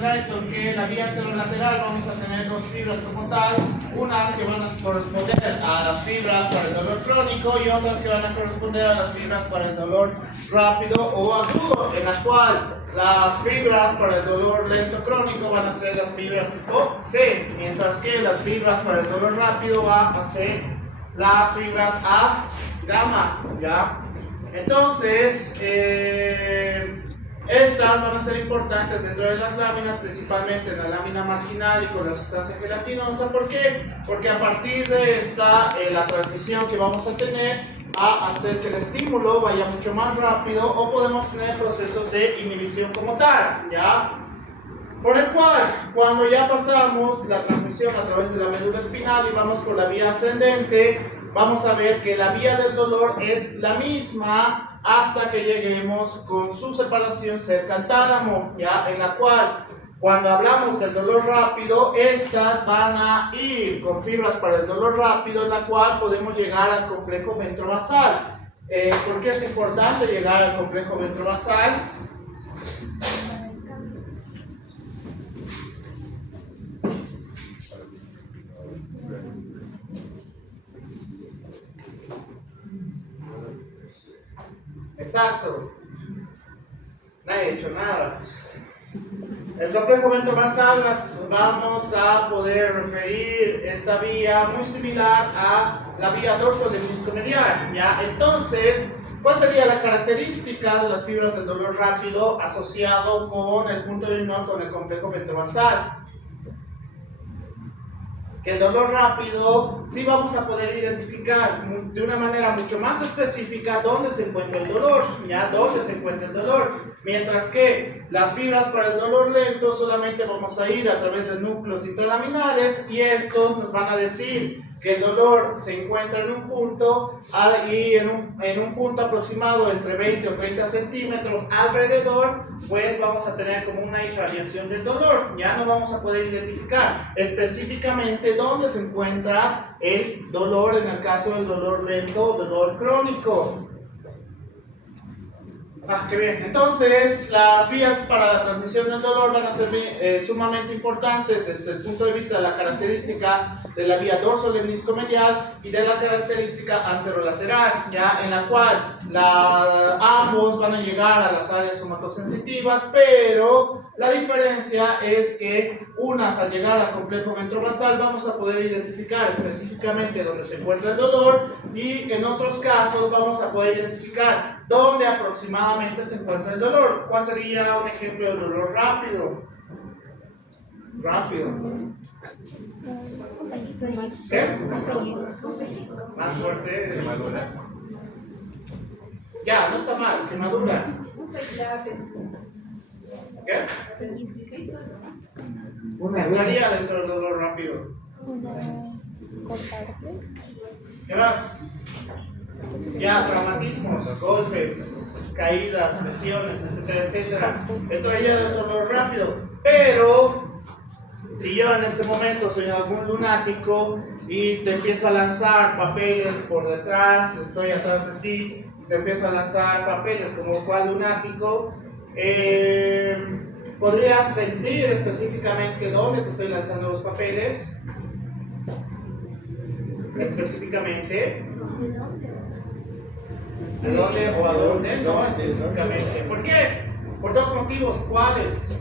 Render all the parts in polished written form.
Guyton que la vía anterolateral vamos a tener dos fibras como tal, unas que van a corresponder a las fibras para el dolor crónico y otras que van a corresponder a las fibras para el dolor rápido o agudo, en la cual las fibras para el dolor lento crónico van a ser las fibras tipo C, mientras que las fibras para el dolor rápido van a ser las fibras A gamma, ¿ya? Entonces, estas van a ser importantes dentro de las láminas, principalmente en la lámina marginal y con la sustancia gelatinosa. ¿Por qué? Porque a partir de esta, la transmisión que vamos a tener va a hacer que el estímulo vaya mucho más rápido o podemos tener procesos de inhibición como tal, ¿ya? Por el cual, cuando ya pasamos la transmisión a través de la médula espinal y vamos por la vía ascendente, vamos a ver que la vía del dolor es la misma hasta que lleguemos con su separación cerca al tálamo, ¿ya? En la cual, cuando hablamos del dolor rápido, estas van a ir con fibras para el dolor rápido, en la cual podemos llegar al complejo ventrovasal. ¿Por qué es importante llegar al complejo ventrovasal? Exacto. No he hecho nada. El complejo ventrovasal vamos a poder referir esta vía muy similar a la vía dorsolemniscomedial, ¿ya? Entonces, ¿cuál sería la característica de las fibras del dolor rápido asociado con el punto de unión con el complejo ventrovasal? Que el dolor rápido sí vamos a poder identificar de una manera mucho más específica dónde se encuentra el dolor, ¿ya? Dónde se encuentra el dolor. Mientras que las fibras para el dolor lento solamente vamos a ir a través de núcleos intralaminares y estos nos van a decir que el dolor se encuentra en un punto y en un punto aproximado entre 20 o 30 centímetros alrededor, pues vamos a tener como una irradiación del dolor. Ya no vamos a poder identificar específicamente dónde se encuentra el dolor en el caso del dolor lento o dolor crónico. Qué bien. Entonces, las vías para la transmisión del dolor van a ser sumamente importantes desde el punto de vista de la característica de la vía dorsolemniscomedial y de la característica anterolateral, ¿ya? En la cual ambos van a llegar a las áreas somatosensitivas, pero la diferencia es que unas al llegar al complejo ventrovasal vamos a poder identificar específicamente dónde se encuentra el dolor y en otros casos vamos a poder identificar dónde aproximadamente se encuentra el dolor. ¿Cuál sería un ejemplo de dolor rápido? Rápido. ¿Qué? Más fuerte. Quemadura. Ya, no está mal, quemadura. ¿Qué? Entraría dentro del dolor rápido. ¿Qué más? Ya, traumatismos, golpes, caídas, lesiones, etcétera, etcétera. Entraría dentro del dolor rápido. Pero si yo en este momento soy algún lunático y te empiezo a lanzar papeles por detrás, estoy atrás de ti, te empiezo a lanzar papeles como cual lunático, ¿podrías sentir específicamente dónde te estoy lanzando los papeles? Específicamente. ¿De dónde o a dónde? No, específicamente. ¿Por qué? Por dos motivos. ¿Cuáles?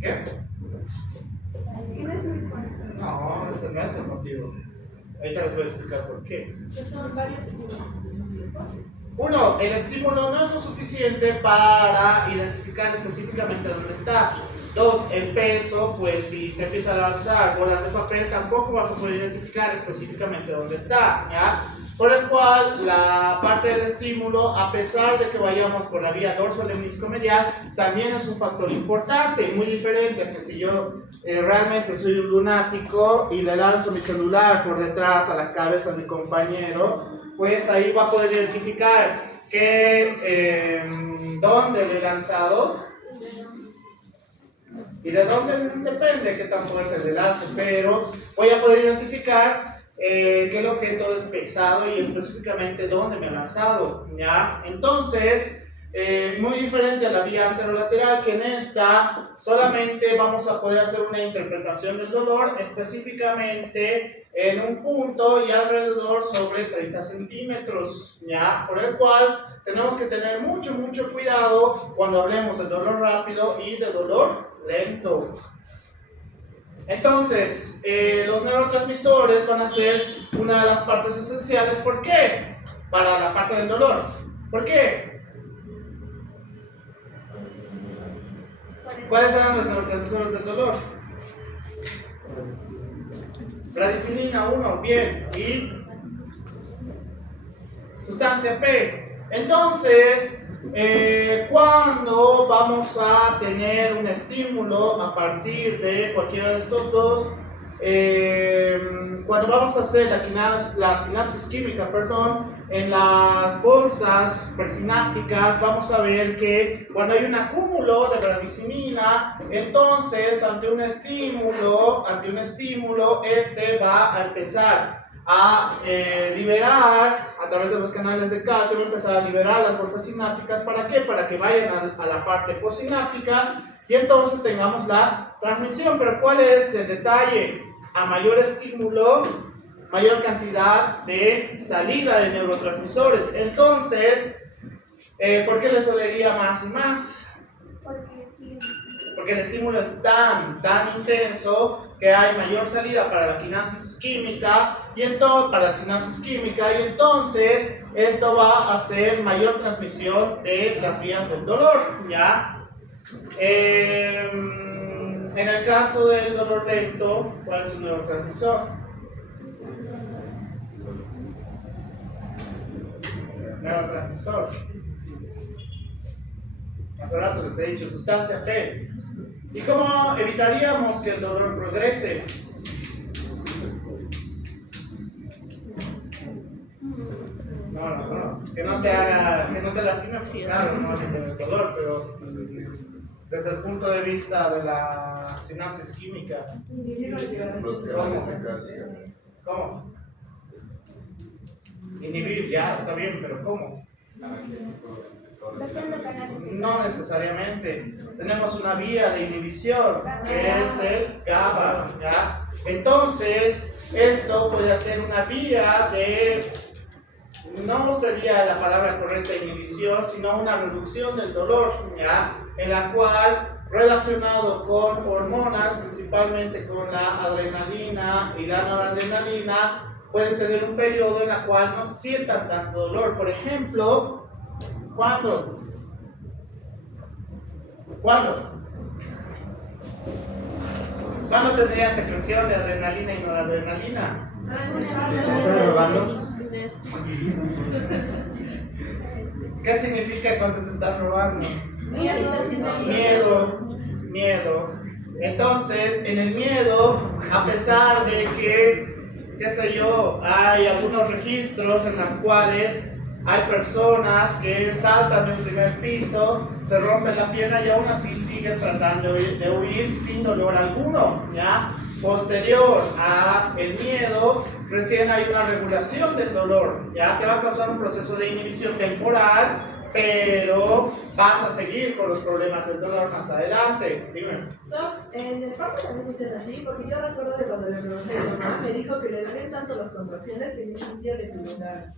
¿Qué? No, ese no es el motivo. Ahorita les voy a explicar por qué. Son varios estímulos. Uno, el estímulo no es lo suficiente para identificar específicamente dónde está. Dos, el peso, pues si te empieza a lanzar bolas de papel, tampoco vas a poder identificar específicamente dónde está, ¿ya? Por el cual, la parte del estímulo, a pesar de que vayamos por la vía dorsolemniscomedial, también es un factor importante, muy diferente a que si yo realmente soy un lunático y le lanzo mi celular por detrás a la cabeza de mi compañero, pues ahí va a poder identificar dónde le he lanzado y de dónde depende qué tan fuerte le lance, pero voy a poder identificar que el objeto es pesado y específicamente dónde me ha lanzado, ¿ya? Entonces, muy diferente a la vía anterolateral, que en esta solamente vamos a poder hacer una interpretación del dolor específicamente en un punto y alrededor sobre 30 centímetros, ¿ya? Por el cual tenemos que tener mucho cuidado cuando hablemos de dolor rápido y de dolor lento. Entonces, los neurotransmisores van a ser una de las partes esenciales. ¿Por qué? Para la parte del dolor. ¿Por qué? ¿Cuáles eran los neurotransmisores del dolor? Bradicinina 1, bien. ¿Y? Sustancia P. Entonces, cuando vamos a tener un estímulo a partir de cualquiera de estos dos, cuando vamos a hacer la sinapsis química, en las bolsas presinápticas vamos a ver que cuando hay un acúmulo de bradicinina, entonces ante un estímulo, este va a empezar a liberar a través de los canales de calcio, va a empezar a liberar las bolsas sinápticas. ¿Para qué? Para que vayan a la parte postsináptica y entonces tengamos la transmisión. Pero ¿cuál es el detalle? A mayor estímulo, mayor cantidad de salida de neurotransmisores. Entonces, ¿por qué les dolería más y más? Porque el estímulo es tan intenso que hay mayor salida para la quinasis química y para la sinapsis química, y entonces esto va a hacer mayor transmisión de las vías del dolor, ¿ya? En el caso del dolor lento, ¿cuál es un neurotransmisor? Neurotransmisor. Hace rato les he dicho, sustancia P. ¿Y cómo evitaríamos que el dolor progrese? No. Que no te lastime, pues claro, no vas a tener dolor, pero desde el punto de vista de la sinapsis química. ¿Cómo? Inhibir, ya, está bien, pero ¿cómo? No necesariamente. Tenemos una vía de inhibición que es el GABA, ¿ya? Entonces, esto puede ser una vía de, no sería la palabra correcta inhibición, sino una reducción del dolor, ¿ya? En la cual, relacionado con hormonas, principalmente con la adrenalina y la noradrenalina, pueden tener un periodo en el cual no sientan tanto dolor. Por ejemplo, ¿cuándo? ¿Cuándo tendría secreción de adrenalina y noradrenalina? ¿Estás robando? ¿Qué significa cuando te están robando? Miedo. Entonces, en el miedo, a pesar de que, qué sé yo, hay algunos registros en los cuales hay personas que saltan del primer piso, se rompen la pierna y aún así siguen tratando de huir sin dolor alguno, ¿ya? Posterior a el miedo, recién hay una regulación del dolor, ¿ya? Que va a causar un proceso de inhibición temporal, pero vas a seguir con los problemas del dolor más adelante. Dime. En el parto también funciona así, porque yo recuerdo que cuando le pregunté a mi mamá, me dijo que le dolían tanto las contracciones que ni sentía de pulmonar.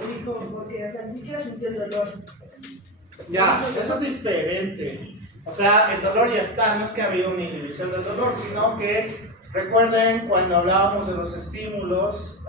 Me dijo, porque, o sea, ni siquiera sintió el dolor. Ya, eso es diferente. O sea, el dolor ya está, no es que había una inhibición del dolor, sino que, recuerden cuando hablábamos de los estímulos,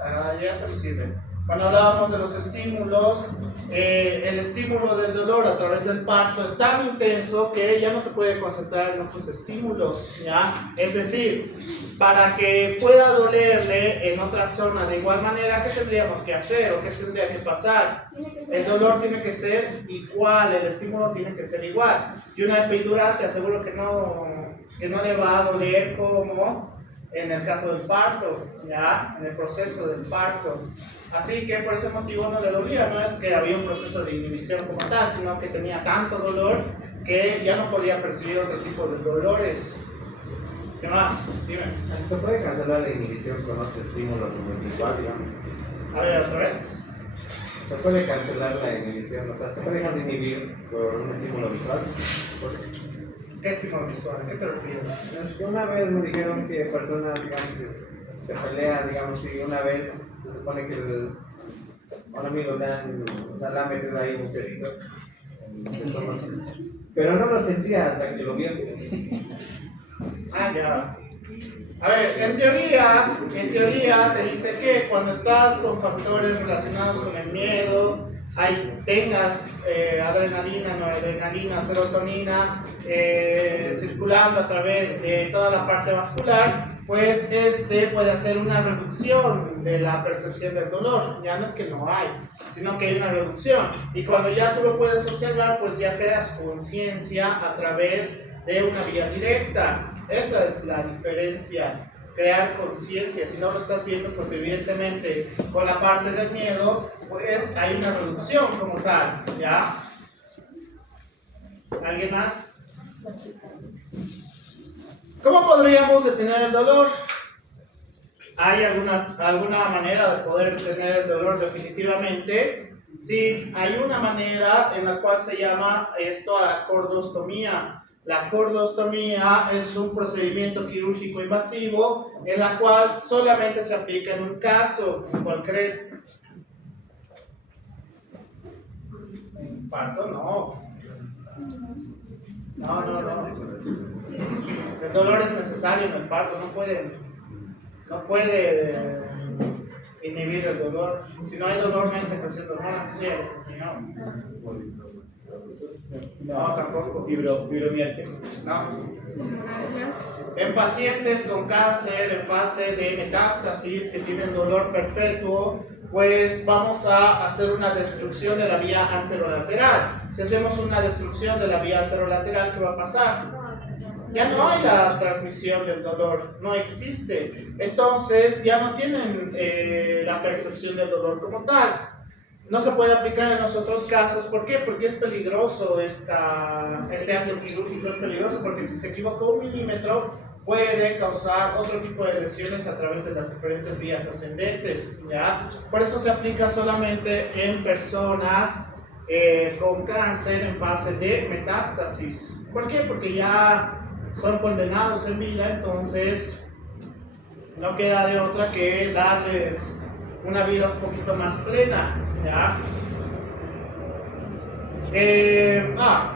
ya se me sirve. Cuando hablábamos de los estímulos, el estímulo del dolor a través del parto es tan intenso que ya no se puede concentrar en otros estímulos, ¿ya? Es decir, para que pueda dolerle en otra zona de igual manera, ¿qué tendríamos que hacer o qué tendría que pasar? El dolor tiene que ser igual, el estímulo tiene que ser igual. Y una epidural te aseguro que no le va a doler como en el caso del parto, ¿ya? En el proceso del parto. Así que por ese motivo no le dolía, no es que había un proceso de inhibición como tal, sino que tenía tanto dolor que ya no podía percibir otro tipo de dolores. ¿Qué más? Dime. ¿Se puede cancelar la inhibición con otro estímulo como el visual, digamos? A ver, otra vez. se puede cancelar la inhibición, o sea, se puede dejar de inhibir por un estímulo visual. ¿Qué estímulo visual? ¿A qué te refieres? Una vez me dijeron que personas, digamos, que se pelean, digamos, y una vez se supone que un amigo le ha metido ahí un perito, pero no lo sentía hasta que lo vio. Ah, ya. A ver, en teoría te dice que cuando estás con factores relacionados con el miedo, tengas adrenalina, noradrenalina, serotonina circulando a través de toda la parte vascular, pues puede hacer una reducción de la percepción del dolor. Ya no es que no hay, sino que hay una reducción. Y cuando ya tú lo puedes observar, pues ya creas conciencia a través de una vía directa. Esa es la diferencia, crear conciencia. Si no lo estás viendo, pues evidentemente con la parte del miedo, pues hay una reducción como tal, ¿ya? ¿Alguien más? ¿Cómo podríamos detener el dolor? ¿Hay alguna manera de poder detener el dolor? Definitivamente. Sí, hay una manera en la cual se llama esto la cordostomía. La cordostomía es un procedimiento quirúrgico invasivo en la cual solamente se aplica en un caso. ¿Cuál creen? ¿En parto? No. No. El dolor es necesario en el parto, no puede inhibir el dolor. Si no hay dolor, no hay secreción de hormonas, eso ya les enseñó. No, tampoco. Fibromialgia. No. En pacientes con cáncer en fase de metástasis que tienen dolor perpetuo, pues vamos a hacer una destrucción de la vía anterolateral. Si hacemos una destrucción de la vía anterolateral, ¿qué va a pasar? Ya no hay la transmisión del dolor, no existe. Entonces ya no tienen la percepción del dolor como tal. No se puede aplicar en los otros casos. ¿Por qué? Porque es peligroso este acto quirúrgico, es peligroso porque si se equivoca 1 milímetro puede causar otro tipo de lesiones a través de las diferentes vías ascendentes, ¿ya? Por eso se aplica solamente en personas con cáncer en fase de metástasis. ¿Por qué? Porque ya son condenados en vida, entonces no queda de otra que darles una vida un poquito más plena, ¿ya?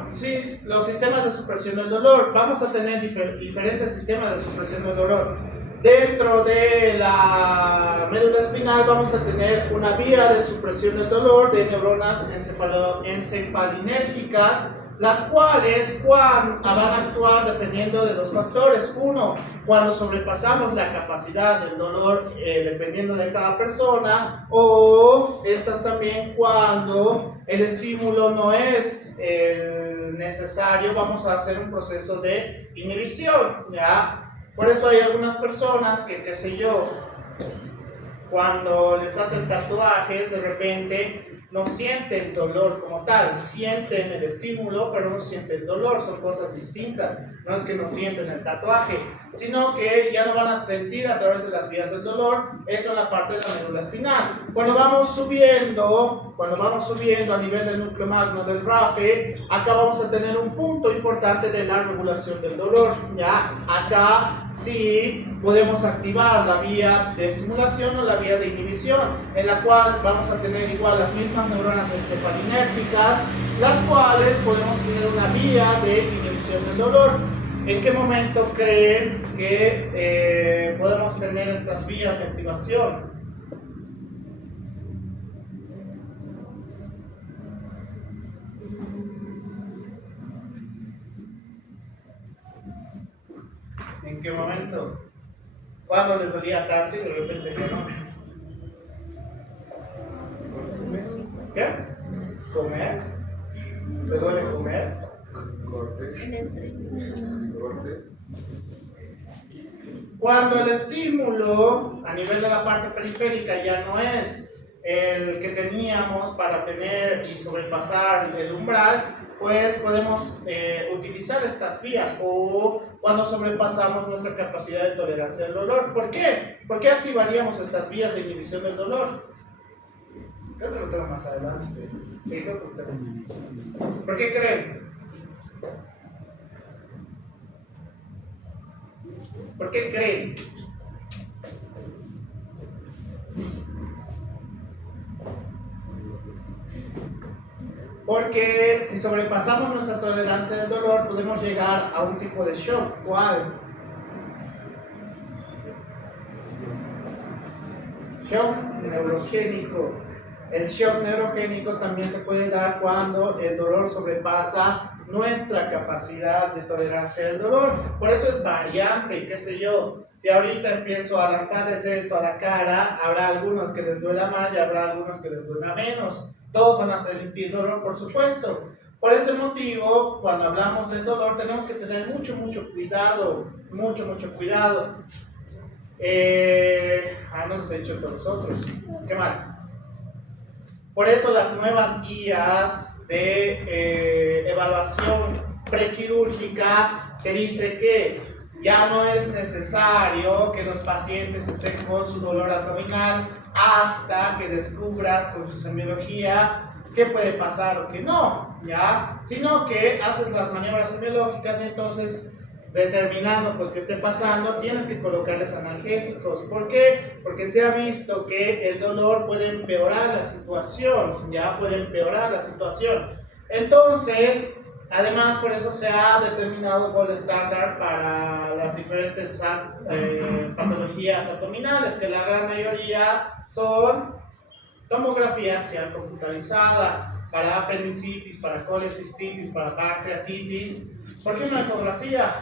Sí, los sistemas de supresión del dolor. Vamos a tener diferentes sistemas de supresión del dolor. Dentro de la médula espinal vamos a tener una vía de supresión del dolor de neuronas encefalinérgicas, las cuales van a actuar dependiendo de los factores. Uno, cuando sobrepasamos la capacidad del dolor dependiendo de cada persona, o estas también cuando el estímulo no es necesario, vamos a hacer un proceso de inhibición, ¿ya? Por eso hay algunas personas que, qué sé yo, cuando les hacen tatuajes, de repente no sienten dolor como tal, sienten el estímulo, pero no sienten dolor, son cosas distintas. No es que no sienten el tatuaje, sino que ya no van a sentir a través de las vías del dolor, eso en la parte de la médula espinal. Cuando vamos subiendo a nivel del núcleo magno del RAFE, acá vamos a tener un punto importante de la regulación del dolor, ¿ya? Acá sí podemos activar la vía de estimulación o la vía de inhibición, en la cual vamos a tener igual las mismas neuronas encefalinérgicas, las cuales podemos tener una vía de inhibición del dolor. ¿En qué momento creen que podemos tener estas vías de activación? ¿En qué momento? ¿Cuándo les dolía tanto y de repente que no? ¿Qué? ¿Comer? ¿Te duele comer? Cuando el estímulo a nivel de la parte periférica ya no es el que teníamos para tener y sobrepasar el umbral, pues podemos utilizar estas vías, o cuando sobrepasamos nuestra capacidad de tolerancia al dolor. ¿Por qué? ¿Por qué activaríamos estas vías de inhibición del dolor? Creo que lo tengo más adelante. Sí, creo que lo tengo. ¿Por qué creen? ¿Por qué creen? Porque si sobrepasamos nuestra tolerancia del dolor, podemos llegar a un tipo de shock. ¿Cuál? Shock neurogénico. El shock neurogénico también se puede dar cuando el dolor sobrepasa nuestra capacidad de tolerancia del dolor. Por eso es variante, qué sé yo. Si ahorita empiezo a lanzarles esto a la cara, habrá algunos que les duela más y habrá algunos que les duela menos. Todos van a sentir dolor, por supuesto. Por ese motivo, cuando hablamos del dolor, tenemos que tener mucho cuidado. Mucho cuidado. No les he dicho esto a nosotros. Qué mal. Por eso las nuevas guías de evaluación prequirúrgica te dice que ya no es necesario que los pacientes estén con su dolor abdominal hasta que descubras con su semiología qué puede pasar o qué no, ¿ya? Sino que haces las maniobras semiológicas y entonces, determinando pues qué esté pasando, tienes que colocarles analgésicos. ¿Por qué? Porque se ha visto que el dolor puede empeorar la situación, ¿ya? Puede empeorar la situación. Entonces, además, por eso se ha determinado el gold estándar para las diferentes patologías abdominales, que la gran mayoría son tomografía axial computarizada, para apendicitis, para colecistitis, para pancreatitis. ¿Por qué no ecografía?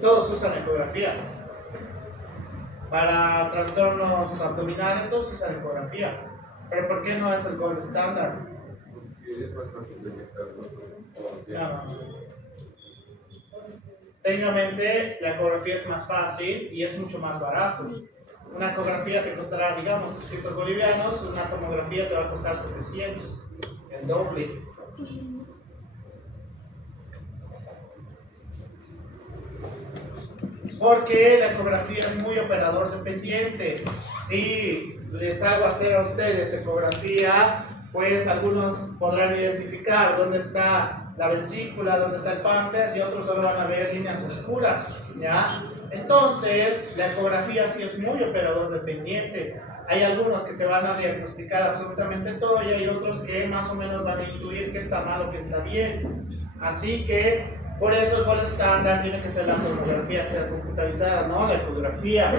Todos usan ecografía. Para trastornos abdominales, todos usan ecografía. ¿Pero por qué no es el gold estándar? Es más fácil de meterlo. Claro. Técnicamente la ecografía es más fácil y es mucho más barato. Una ecografía te costará, digamos, 300 bolivianos, una tomografía te va a costar 700, el doble. Porque la ecografía es muy operador dependiente. Si les hago hacer a ustedes ecografía, pues algunos podrán identificar dónde está la vesícula, dónde está el páncreas, y otros solo van a ver líneas oscuras, ¿ya? Entonces, la ecografía sí es muy operador dependiente. Hay algunos que te van a diagnosticar absolutamente todo y hay otros que más o menos van a intuir que está mal o que está bien. Así que, por eso el gold estándar tiene que ser la tomografía axial computarizada, ¿no? La ecografía.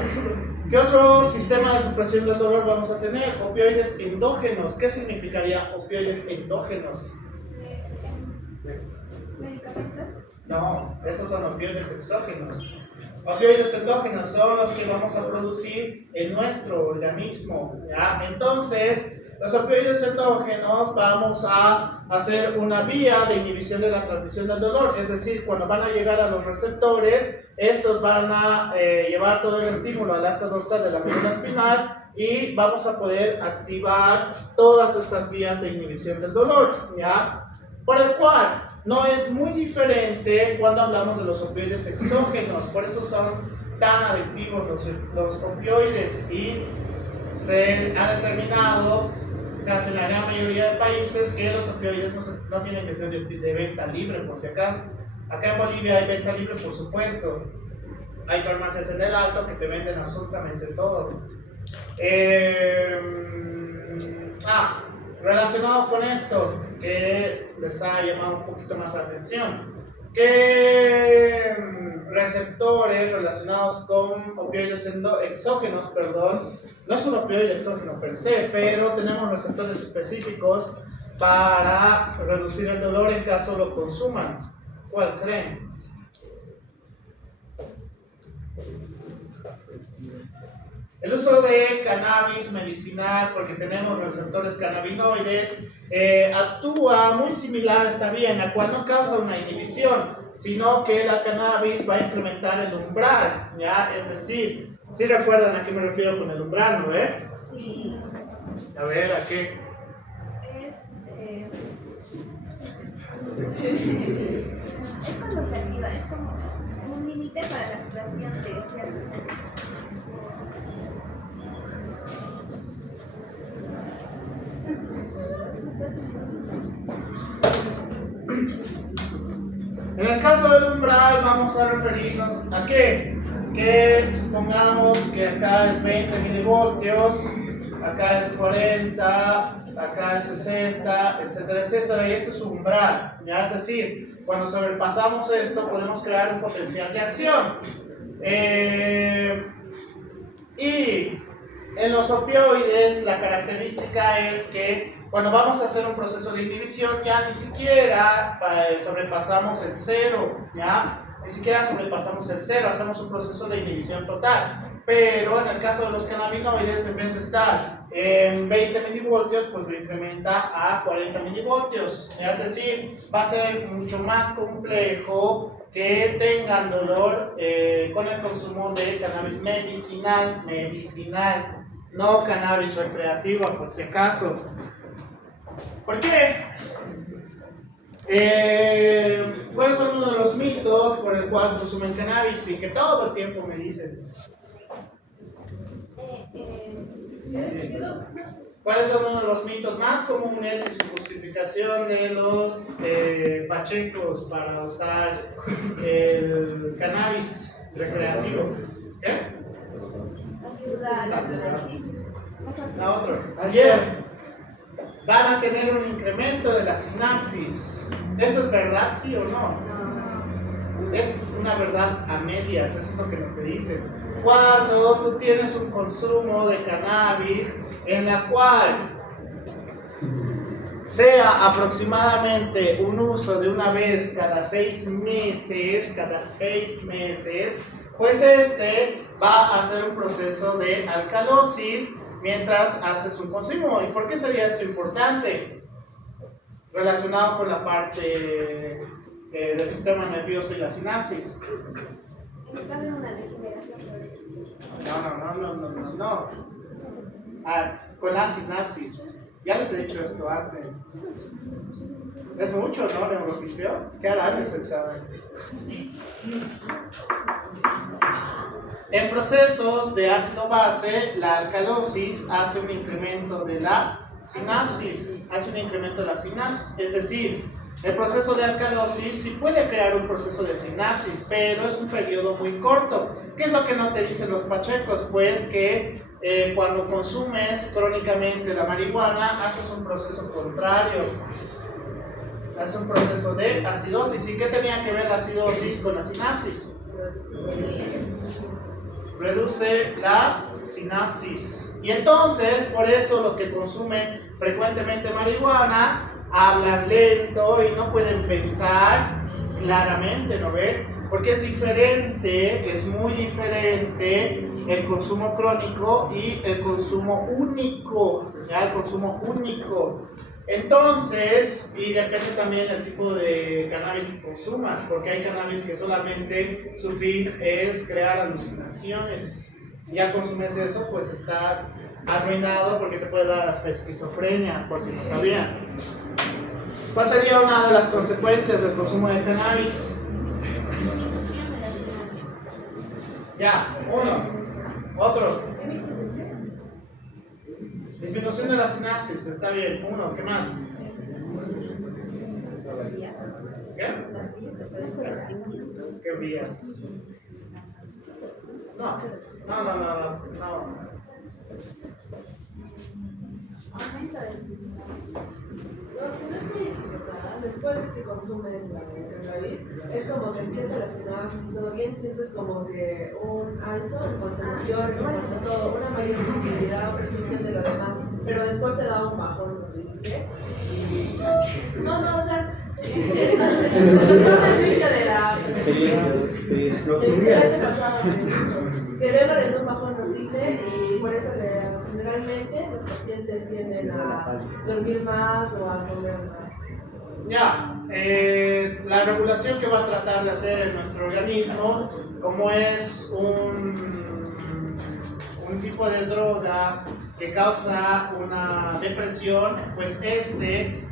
¿Qué otro sistema de supresión del dolor vamos a tener? Opioides endógenos. ¿Qué significaría opioides endógenos? ¿Medicamentos? No, esos son opioides exógenos. Opioides endógenos son los que vamos a producir en nuestro organismo, ¿ya? Entonces, los opioides endógenos vamos a hacer una vía de inhibición de la transmisión del dolor, es decir, cuando van a llegar a los receptores, estos van a llevar todo el estímulo al asta dorsal de la médula espinal y vamos a poder activar todas estas vías de inhibición del dolor, ¿ya? Por el cual no es muy diferente cuando hablamos de los opioides exógenos, por eso son tan adictivos los opioides, y se ha determinado casi en la gran mayoría de países que los opioides no tienen que ser de venta libre, por si acaso. Acá en Bolivia hay venta libre, por supuesto. Hay farmacias en el Alto que te venden absolutamente todo. Relacionado con esto, que les ha llamado un poquito más la atención, ¿qué receptores relacionados con opioides exógenos, no es un opioide exógeno per se, pero tenemos receptores específicos para reducir el dolor en caso lo consuman? ¿Cuál creen? El uso de cannabis medicinal, porque tenemos receptores cannabinoides, actúa muy similar, está bien, la cual no causa una inhibición, sino que la cannabis va a incrementar el umbral, ¿ya? Es decir, ¿sí recuerdan a qué me refiero con el umbral, no? Sí. A ver, ¿a qué? Es cuando se activa, es como un límite para la activación de ciertos. En el caso del umbral vamos a referirnos a qué? Que supongamos que acá es 20 milivoltios, acá es 40, acá es 60, etcétera, etcétera, y este es un umbral, ¿ya? Es decir, cuando sobrepasamos esto podemos crear un potencial de acción. Y en los opioides la característica es que cuando vamos a hacer un proceso de inhibición ya ni siquiera sobrepasamos el cero, ¿ya? Ni siquiera sobrepasamos el cero, hacemos un proceso de inhibición total. Pero en el caso de los cannabinoides, en vez de estar en 20 milivoltios, pues lo incrementa a 40 milivoltios. Es decir, va a ser mucho más complejo que tengan dolor con el consumo de cannabis medicinal, no cannabis recreativa, por si acaso. ¿Por qué? ¿Cuáles son uno de los mitos por el cual consumen cannabis y que todo el tiempo me dicen? ¿Cuáles son uno de los mitos más comunes y su justificación de los pachecos para usar el cannabis recreativo? ¿Qué? La otra. Ayer van a tener un incremento de la sinapsis. ¿Eso es verdad, sí o no? Es una verdad a medias, eso es lo que no te dicen. Cuando tú tienes un consumo de cannabis en la cual sea aproximadamente un uso de una vez cada 6 meses, pues este va a hacer un proceso de alcalosis mientras haces un consumo. ¿Y por qué sería esto importante? Relacionado con la parte del sistema nervioso y la sinapsis. No. Con la sinapsis. Ya les he dicho esto antes. Es mucho, ¿no? Neurofisión. ¿Qué harán ese examen? En procesos de ácido base, la alcalosis hace un incremento de la sinapsis. Es decir, el proceso de alcalosis sí puede crear un proceso de sinapsis, pero es un periodo muy corto. ¿Qué es lo que no te dicen los pachecos? Pues que cuando consumes crónicamente la marihuana, haces un proceso contrario. Haces un proceso de acidosis. ¿Y qué tenía que ver la acidosis con la sinapsis? Reduce la sinapsis. Y entonces, por eso los que consumen frecuentemente marihuana hablan lento y no pueden pensar claramente, ¿no ven? Porque es diferente, es muy diferente el consumo crónico y el consumo único, ¿ya? El consumo único. Entonces, y depende también del tipo de cannabis que consumas, porque hay cannabis que solamente su fin es crear alucinaciones. Ya consumes eso, pues estás arruinado porque te puede dar hasta esquizofrenia, por si no sabían. ¿Cuál sería una de las consecuencias del consumo de cannabis? Ya, uno. Otro. Disminución de la sinapsis, está bien. Uno, ¿qué más? ¿Qué? ¿Qué vías? No. No, si no estoy equivocada, después de que consumes la cannabis, es como que empieza la sinapsis y todo bien, sientes como que un alto en cuanto a emociones, en cuanto a todo, una mayor sensibilidad o percepción de lo demás, pero después te da un bajón horrible. No, o sea, el beneficio de la que luego les da un bajón horrible y por eso generalmente los pacientes tienden a dormir más o a comer más. Ya, la regulación que va a tratar de hacer en nuestro organismo, como es un tipo de droga que causa una depresión, pues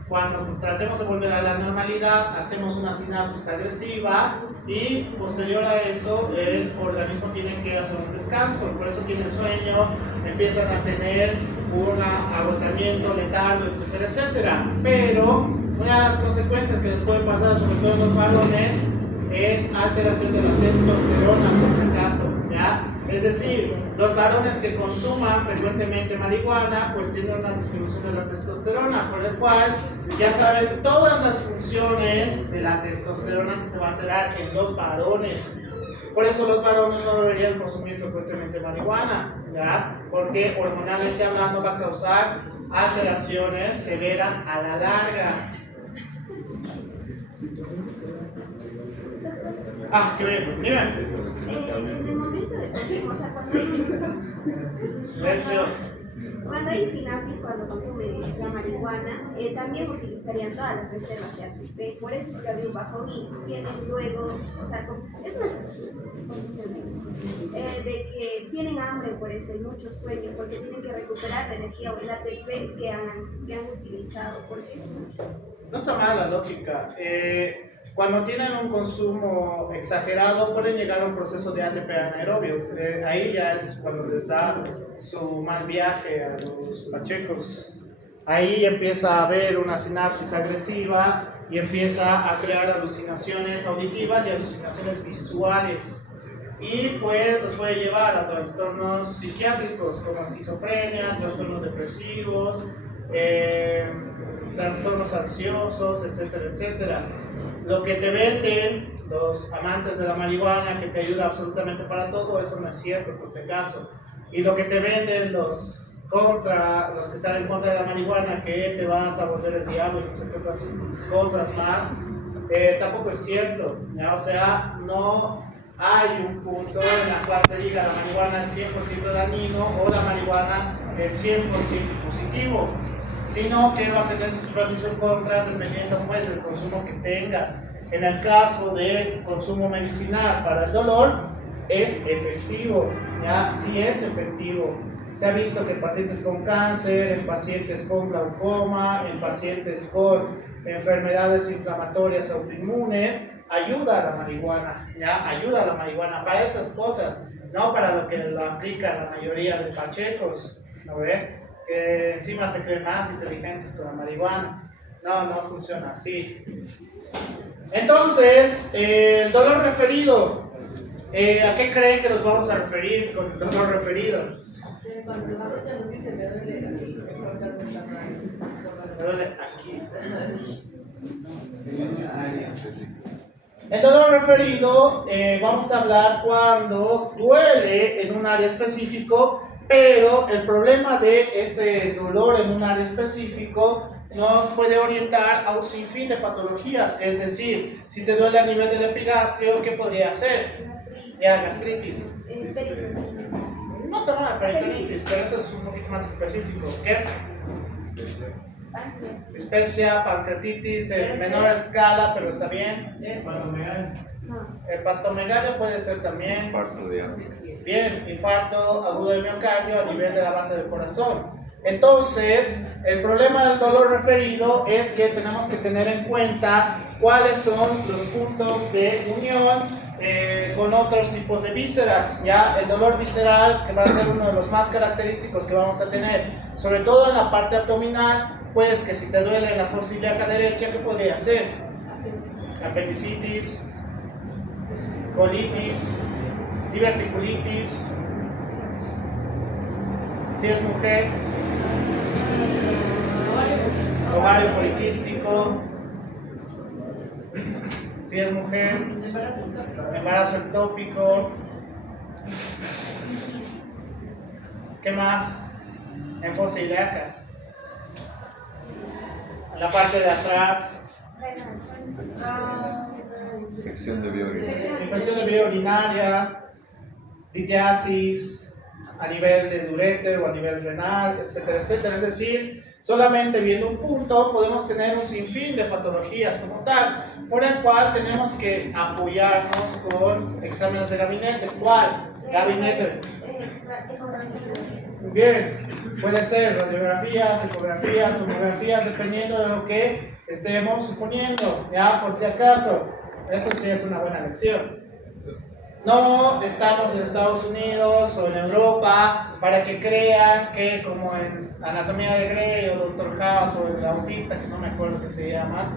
cuando tratemos de volver a la normalidad, hacemos una sinapsis agresiva y posterior a eso el organismo tiene que hacer un descanso, por eso tienen sueño, empiezan a tener un agotamiento letal, etcétera, etcétera. Pero una de las consecuencias que les puede pasar, sobre todo en los varones, es alteración de la testosterona, por si acaso, ¿ya? Es decir, los varones que consuman frecuentemente marihuana, pues tienen una disminución de la testosterona, por el cual ya saben todas las funciones de la testosterona que se va a alterar en los varones. Por eso los varones no deberían consumir frecuentemente marihuana, ¿ya? Porque hormonalmente hablando va a causar alteraciones severas a la larga. Ah, qué bien, dime. En el momento de consumo, o sea, cuando hay sinapsis, cuando consumen la marihuana, también utilizarían todas las reservas de ATP, por eso es que había un bajón y tienen luego, o sea, es una condición de que tienen hambre por eso y mucho sueño, porque tienen que recuperar la energía o el ATP que han utilizado, porque es mucho. No está mal la lógica. Cuando tienen un consumo exagerado pueden llegar a un proceso de ATP anaerobio. Ahí ya es cuando les da su mal viaje a los pachecos. Ahí empieza a haber una sinapsis agresiva y empieza a crear alucinaciones auditivas y alucinaciones visuales. Y pues los puede llevar a trastornos psiquiátricos como esquizofrenia, trastornos depresivos, trastornos ansiosos, etcétera, etcétera. Lo que te venden los amantes de la marihuana, que te ayuda absolutamente para todo, eso no es cierto, por si acaso. Y lo que te venden los que están en contra de la marihuana, que te vas a volver el diablo y no sé qué otras cosas más, tampoco es cierto, ¿ya? O sea, no hay un punto en el cual te diga la marihuana es 100% dañino o la marihuana es 100% positivo, sino que va a tener sus pros y sus contras dependiendo pues del consumo que tengas. En el caso de consumo medicinal para el dolor, es efectivo, ¿ya? Sí es efectivo. Se ha visto que en pacientes con cáncer, en pacientes con glaucoma, en pacientes con enfermedades inflamatorias autoinmunes, ayuda a la marihuana, ¿ya? Ayuda a la marihuana para esas cosas, no para lo que lo aplica la mayoría de pachecos, ¿no ves? Que encima se creen más inteligentes con la marihuana. No, no funciona así. Entonces, el dolor referido, ¿a qué creen que nos vamos a referir con el dolor referido? Sí, cuando el paciente nos dice me duele aquí, es porque algo está mal. Me duele aquí. El dolor referido, vamos a hablar cuando duele en un área específico, pero el problema de ese dolor en un área específico nos puede orientar a un sinfín de patologías. Es decir, si te duele a nivel del epigastrio, ¿qué podría ser? Ya, gastritis. No está mal, peritonitis, pero eso es un poquito más específico. ¿Qué? Dispepsia, pancreatitis en menor escala, pero está bien. Hepatomegalia puede ser también. Infarto de antes. Bien, infarto agudo de miocardio a nivel de la base del corazón. Entonces, el problema del dolor referido es que tenemos que tener en cuenta cuáles son los puntos de unión con otros tipos de vísceras. Ya el dolor visceral, que va a ser uno de los más característicos que vamos a tener, sobre todo en la parte abdominal, pues que si te duele en la fosa ilíaca derecha, ¿qué podría ser? Apendicitis, colitis, diverticulitis. Si es mujer, ovario poliquístico. Si es mujer, embarazo ectópico. ¿Qué más? En fosa ilíaca. En la parte de atrás, Infección de vía urinaria. infección de vía urinaria, litiasis a nivel del uréter o a nivel renal, etcétera, etcétera. Es decir, solamente viendo un punto podemos tener un sinfín de patologías como tal, por el cual tenemos que apoyarnos con exámenes de gabinete. ¿Cuál? Gabinete. Bien, puede ser radiografías, ecografías, tomografías, dependiendo de lo que estemos suponiendo, ya por si acaso. Esto sí es una buena lección. no estamos en Estados Unidos o en Europa para que crean que como en Anatomía de Grey o Doctor House o el autista, que no me acuerdo qué se llama,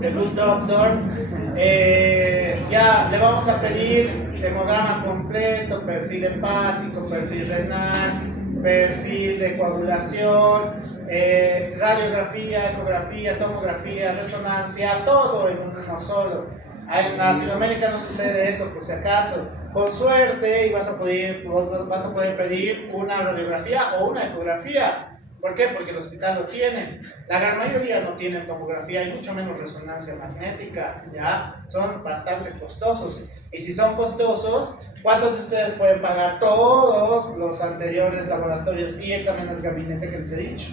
The Good Doctor, ya le vamos a pedir hemograma completo, perfil hepático, perfil renal, perfil de coagulación, radiografía, ecografía, tomografía, resonancia, todo en uno solo. En Latinoamérica no sucede eso, por si acaso. Con suerte vas a poder pedir una radiografía o una ecografía. ¿Por qué? Porque el hospital lo tiene. La gran mayoría no tienen tomografía y mucho menos resonancia magnética. ¿Ya? Son bastante costosos. Y si son costosos, ¿cuántos de ustedes pueden pagar todos los anteriores laboratorios y exámenes de gabinete que les he dicho?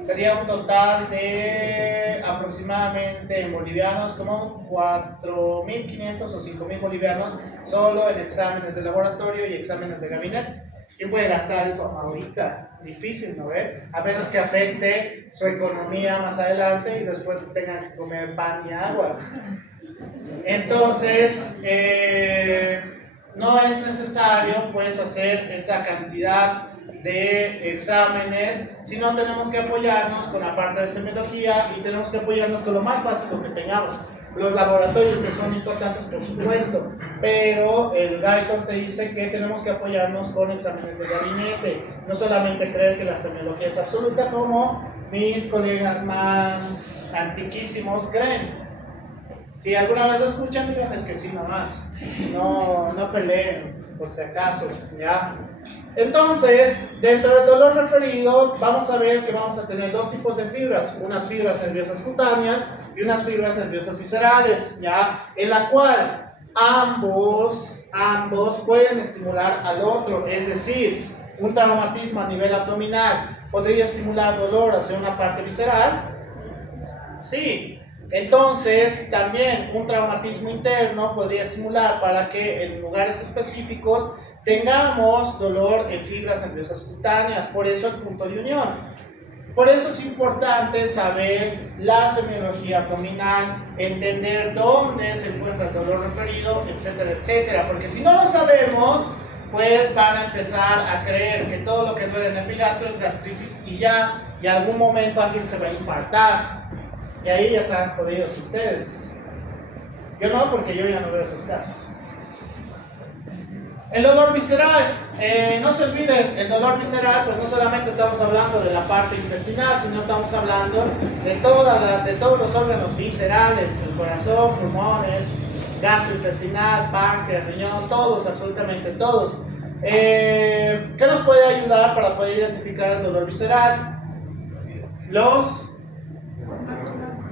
Sería un total de aproximadamente en bolivianos como 4.500 o 5.000 bolivianos solo en exámenes de laboratorio y exámenes de gabinete. ¿Quién puede gastar eso ahorita? Difícil, ¿no ve? A menos que afecte su economía más adelante y después tengan que comer pan y agua. Entonces, no es necesario pues hacer esa cantidad de exámenes, sino tenemos que apoyarnos con la parte de semiología y tenemos que apoyarnos con lo más básico que tengamos. Los laboratorios son importantes, por supuesto, pero el Guyton te dice que tenemos que apoyarnos con exámenes de gabinete. No solamente creer que la semiología es absoluta, como mis colegas más antiquísimos creen. Si alguna vez lo escuchan, díganles que sí nomás. No peleen, por si acaso, ¿ya? Entonces, dentro del dolor referido, vamos a ver que vamos a tener dos tipos de fibras, unas fibras nerviosas cutáneas y unas fibras nerviosas viscerales, ¿ya? En la cual ambos pueden estimular al otro, es decir, un traumatismo a nivel abdominal podría estimular dolor hacia una parte visceral, sí. Entonces, también un traumatismo interno podría estimular para que en lugares específicos tengamos dolor en fibras nerviosas cutáneas, por eso el punto de unión. Por eso es importante saber la semiología abdominal, entender dónde se encuentra el dolor referido, etcétera, etcétera, porque si no lo sabemos, pues van a empezar a creer que todo lo que duele en el epigastro es gastritis y ya, y en algún momento alguien se va a infartar, y ahí ya están jodidos ustedes. Yo no, porque yo ya no veo esos casos. El dolor visceral, no se olviden, el dolor visceral, pues no solamente estamos hablando de la parte intestinal, sino estamos hablando de todos los órganos viscerales, el corazón, pulmones, gastrointestinal, páncreas, riñón, todos, absolutamente todos. ¿Qué nos puede ayudar para poder identificar el dolor visceral? Los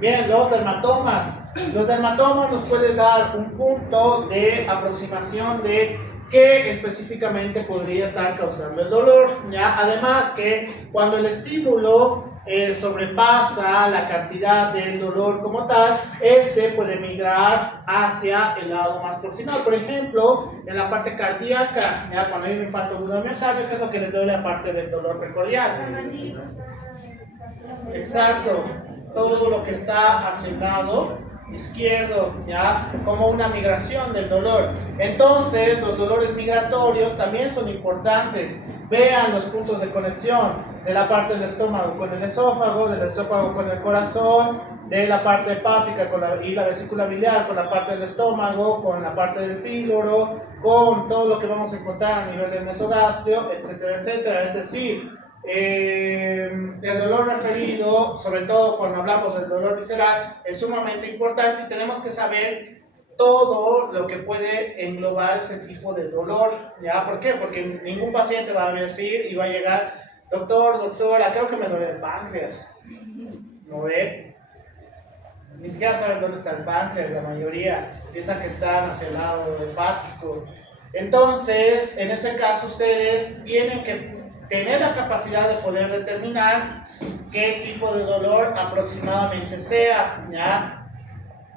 dermatomas. Los dermatomas nos pueden dar un punto de aproximación de qué específicamente podría estar causando el dolor, ¿ya? Además que cuando el estímulo sobrepasa la cantidad del dolor como tal, este puede migrar hacia el lado más proximal. Por ejemplo, en la parte cardíaca, ¿ya? Cuando hay un infarto agudo de miocardio, ¿qué es lo que les duele aparte del dolor precordial? Exacto, todo lo que está hacia el lado izquierdo, ¿ya? Como una migración del dolor. Entonces, los dolores migratorios también son importantes. Vean los puntos de conexión de la parte del estómago con el esófago, del esófago con el corazón, de la parte hepática y la vesícula biliar con la parte del estómago, con la parte del píloro, con todo lo que vamos a encontrar a nivel del mesogastrio, etcétera, etcétera. Es decir, el dolor referido, sobre todo cuando hablamos del dolor visceral, es sumamente importante y tenemos que saber todo lo que puede englobar ese tipo de dolor, ¿ya? ¿Por qué? Porque ningún paciente va a decir y va a llegar, doctora, creo que me duele el páncreas, ¿no ve? Ni siquiera saben dónde está el páncreas, la mayoría piensan que están hacia el lado hepático. Entonces, en ese caso ustedes tienen que tener la capacidad de poder determinar qué tipo de dolor aproximadamente sea, ¿ya?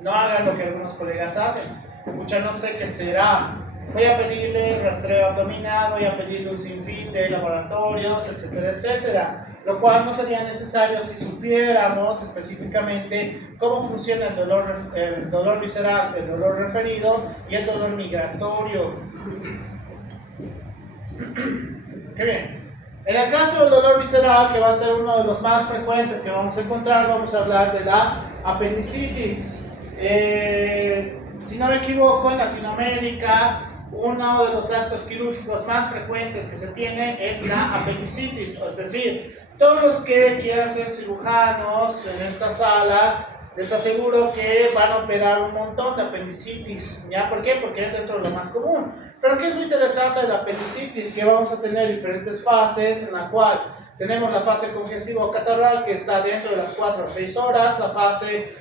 No hagan lo que algunos colegas hacen. Escucha, no sé qué será. Voy a pedirle rastreo abdominal, voy a pedirle un sinfín de laboratorios, etcétera, etcétera. lo cual no sería necesario si supiéramos específicamente cómo funciona el dolor visceral, el dolor referido y el dolor migratorio. Qué bien. En el caso del dolor visceral, que va a ser uno de los más frecuentes que vamos a encontrar, vamos a hablar de la apendicitis. Si no me equivoco, en Latinoamérica, uno de los actos quirúrgicos más frecuentes que se tiene es la apendicitis, es decir, todos los que quieran ser cirujanos en esta sala, les aseguro que van a operar un montón de apendicitis. ¿Ya? ¿Por qué? Porque es dentro de lo más común. Pero ¿qué es lo interesante de la apendicitis? Que vamos a tener diferentes fases, en la cual tenemos la fase congestiva-catarral, que está dentro de las 4 a 6 horas, la fase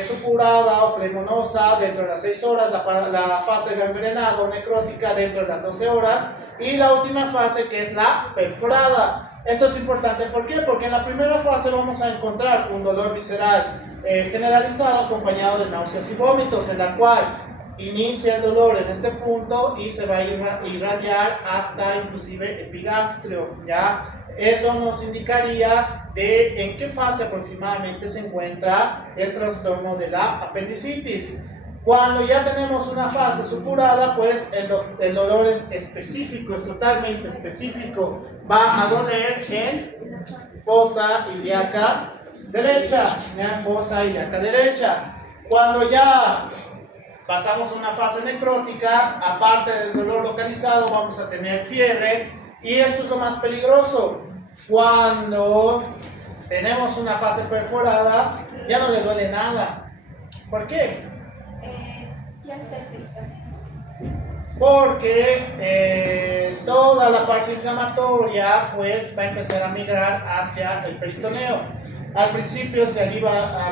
supurada o flemonosa dentro de las 6 horas, la fase gangrenada o necrótica dentro de las 12 horas, y la última fase, que es la perforada. Esto es importante, ¿por qué? Porque en la primera fase vamos a encontrar un dolor visceral generalizado acompañado de náuseas y vómitos, en la cual inicia el dolor en este punto y se va a irradiar hasta inclusive epigastrio, ¿ya? Eso nos indicaría de en qué fase aproximadamente se encuentra el trastorno de la apendicitis. Cuando ya tenemos una fase supurada, pues el dolor es específico, es totalmente específico. Va a doler en fosa ilíaca derecha, en fosa ilíaca derecha. Cuando ya pasamos a una fase necrótica, aparte del dolor localizado, vamos a tener fiebre, y esto es lo más peligroso. Cuando tenemos una fase perforada, ya no le duele nada. ¿Por qué? Ya está el peritoneo. Porque toda la parte inflamatoria pues va a empezar a migrar hacia el peritoneo. Al principio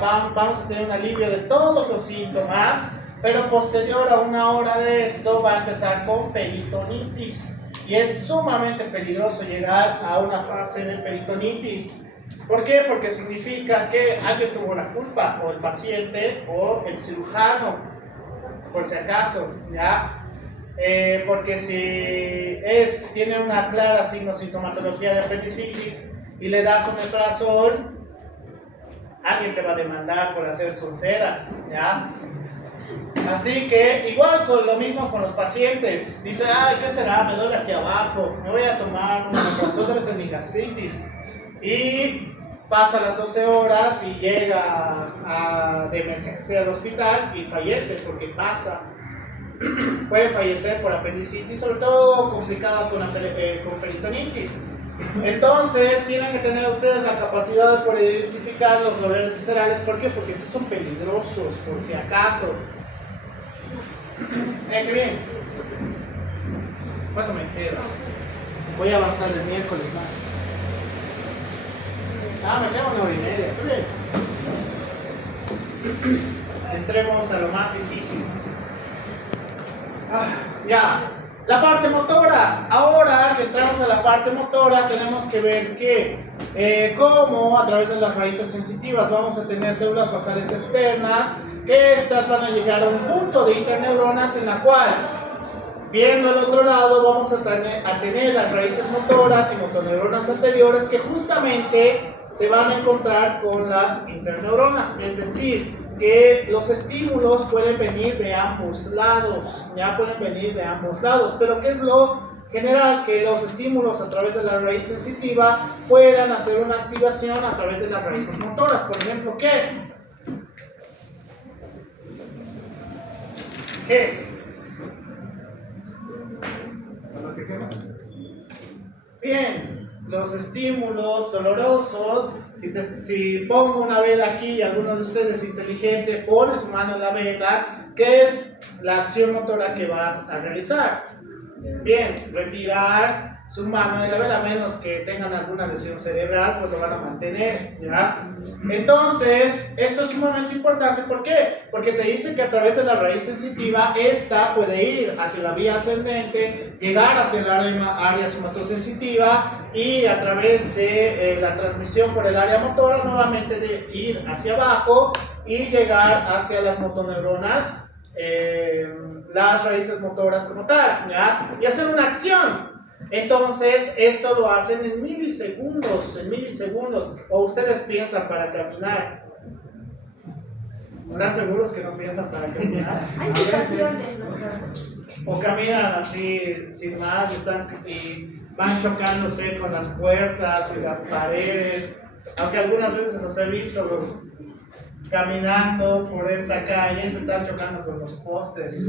vamos a tener un alivio de todos los síntomas, pero posterior a una hora de esto va a empezar con peritonitis. Y es sumamente peligroso llegar a una fase de peritonitis. ¿Por qué? Porque significa que alguien tuvo la culpa, o el paciente o el cirujano, por si acaso, ¿ya? Porque si tiene una clara sintomatología de apendicitis y le das omeprazol, alguien te va a demandar por hacer sonceras, ¿ya? Así que igual con lo mismo con los pacientes. Dice, ay, ¿qué será? Me duele aquí abajo, me voy a tomar un omeprazol, debe ser mi gastritis. Y pasa las 12 horas y llega de emergencia al hospital y fallece porque puede fallecer por apendicitis, sobre todo complicada con peritonitis. Entonces tienen que tener ustedes la capacidad de poder identificar los dolores viscerales. ¿Por qué? Porque sí son peligrosos, por si acaso. Qué bien. ¿Cuánto me queda? Voy a avanzar el miércoles más. Me queda 1 hora y media. Qué bien. Entremos a lo más difícil. Ya. La parte motora. Ahora que entramos a la parte motora, tenemos que ver que cómo a través de las raíces sensitivas vamos a tener células basales externas, que estas van a llegar a un punto de interneuronas en la cual, viendo al otro lado, vamos a tener las raíces motoras y motoneuronas anteriores que justamente se van a encontrar con las interneuronas, es decir, que los estímulos pueden venir de ambos lados, pero ¿qué es lo general? Que los estímulos a través de la raíz sensitiva puedan hacer una activación a través de las raíces motoras. Por ejemplo, ¿qué? Bien, los estímulos dolorosos, si pongo una vela aquí y alguno de ustedes inteligente pone su mano en la vela, ¿qué es la acción motora que va a realizar? Bien, retirar su mano de la vela, a menos que tengan alguna lesión cerebral, pues lo van a mantener, ¿ya? Entonces, esto es sumamente importante, ¿por qué? Porque te dice que a través de la raíz sensitiva, esta puede ir hacia la vía ascendente, llegar hacia el área somatosensitiva y a través de la transmisión por el área motora, nuevamente de ir hacia abajo y llegar hacia las motoneuronas, las raíces motoras como tal, ¿ya? Y hacer una acción. Entonces, esto lo hacen en milisegundos, o ustedes piensan para caminar. ¿Están seguros que no piensan para caminar? Hay situaciones, ¿no? O caminan así, sin más, y van chocándose con las puertas y las paredes. Aunque algunas veces los he visto caminando por esta calle y se están chocando con los postes.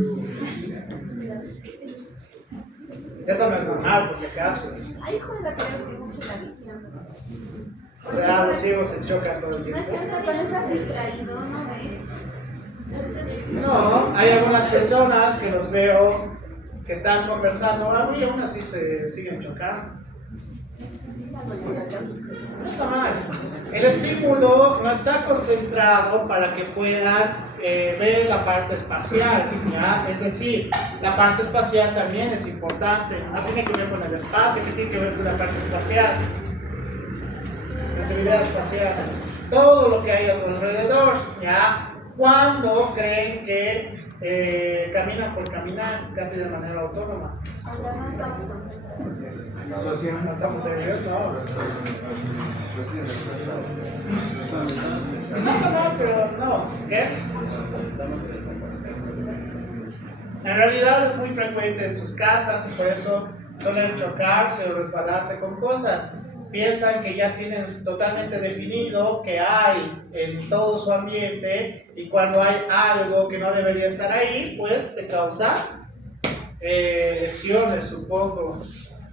Eso no es normal, por si acaso. Hay hijos de la que ven mucho la visión. O sea, los ciegos se chocan todo el No tiempo. es que cuando estás distraído, no ves. No, hay algunas personas que los veo que están conversando algo y aún así se siguen chocando. No está mal. El estímulo no está concentrado para que puedan ver la parte espacial, ¿ya? Es decir, la parte espacial también es importante. No tiene que ver con el espacio, que tiene que ver con la parte espacial. La seguridad espacial. Todo lo que hay a tu alrededor, ¿ya? Cuando creen que caminan por caminar casi de manera autónoma. Ahora no estamos concentrados. No estamos serios, no. No está mal, pero no. ¿Qué? En realidad es muy frecuente en sus casas y por eso suelen chocarse o resbalarse con cosas. Piensan que ya tienen totalmente definido que hay en todo su ambiente y cuando hay algo que no debería estar ahí, pues te causa lesiones, supongo.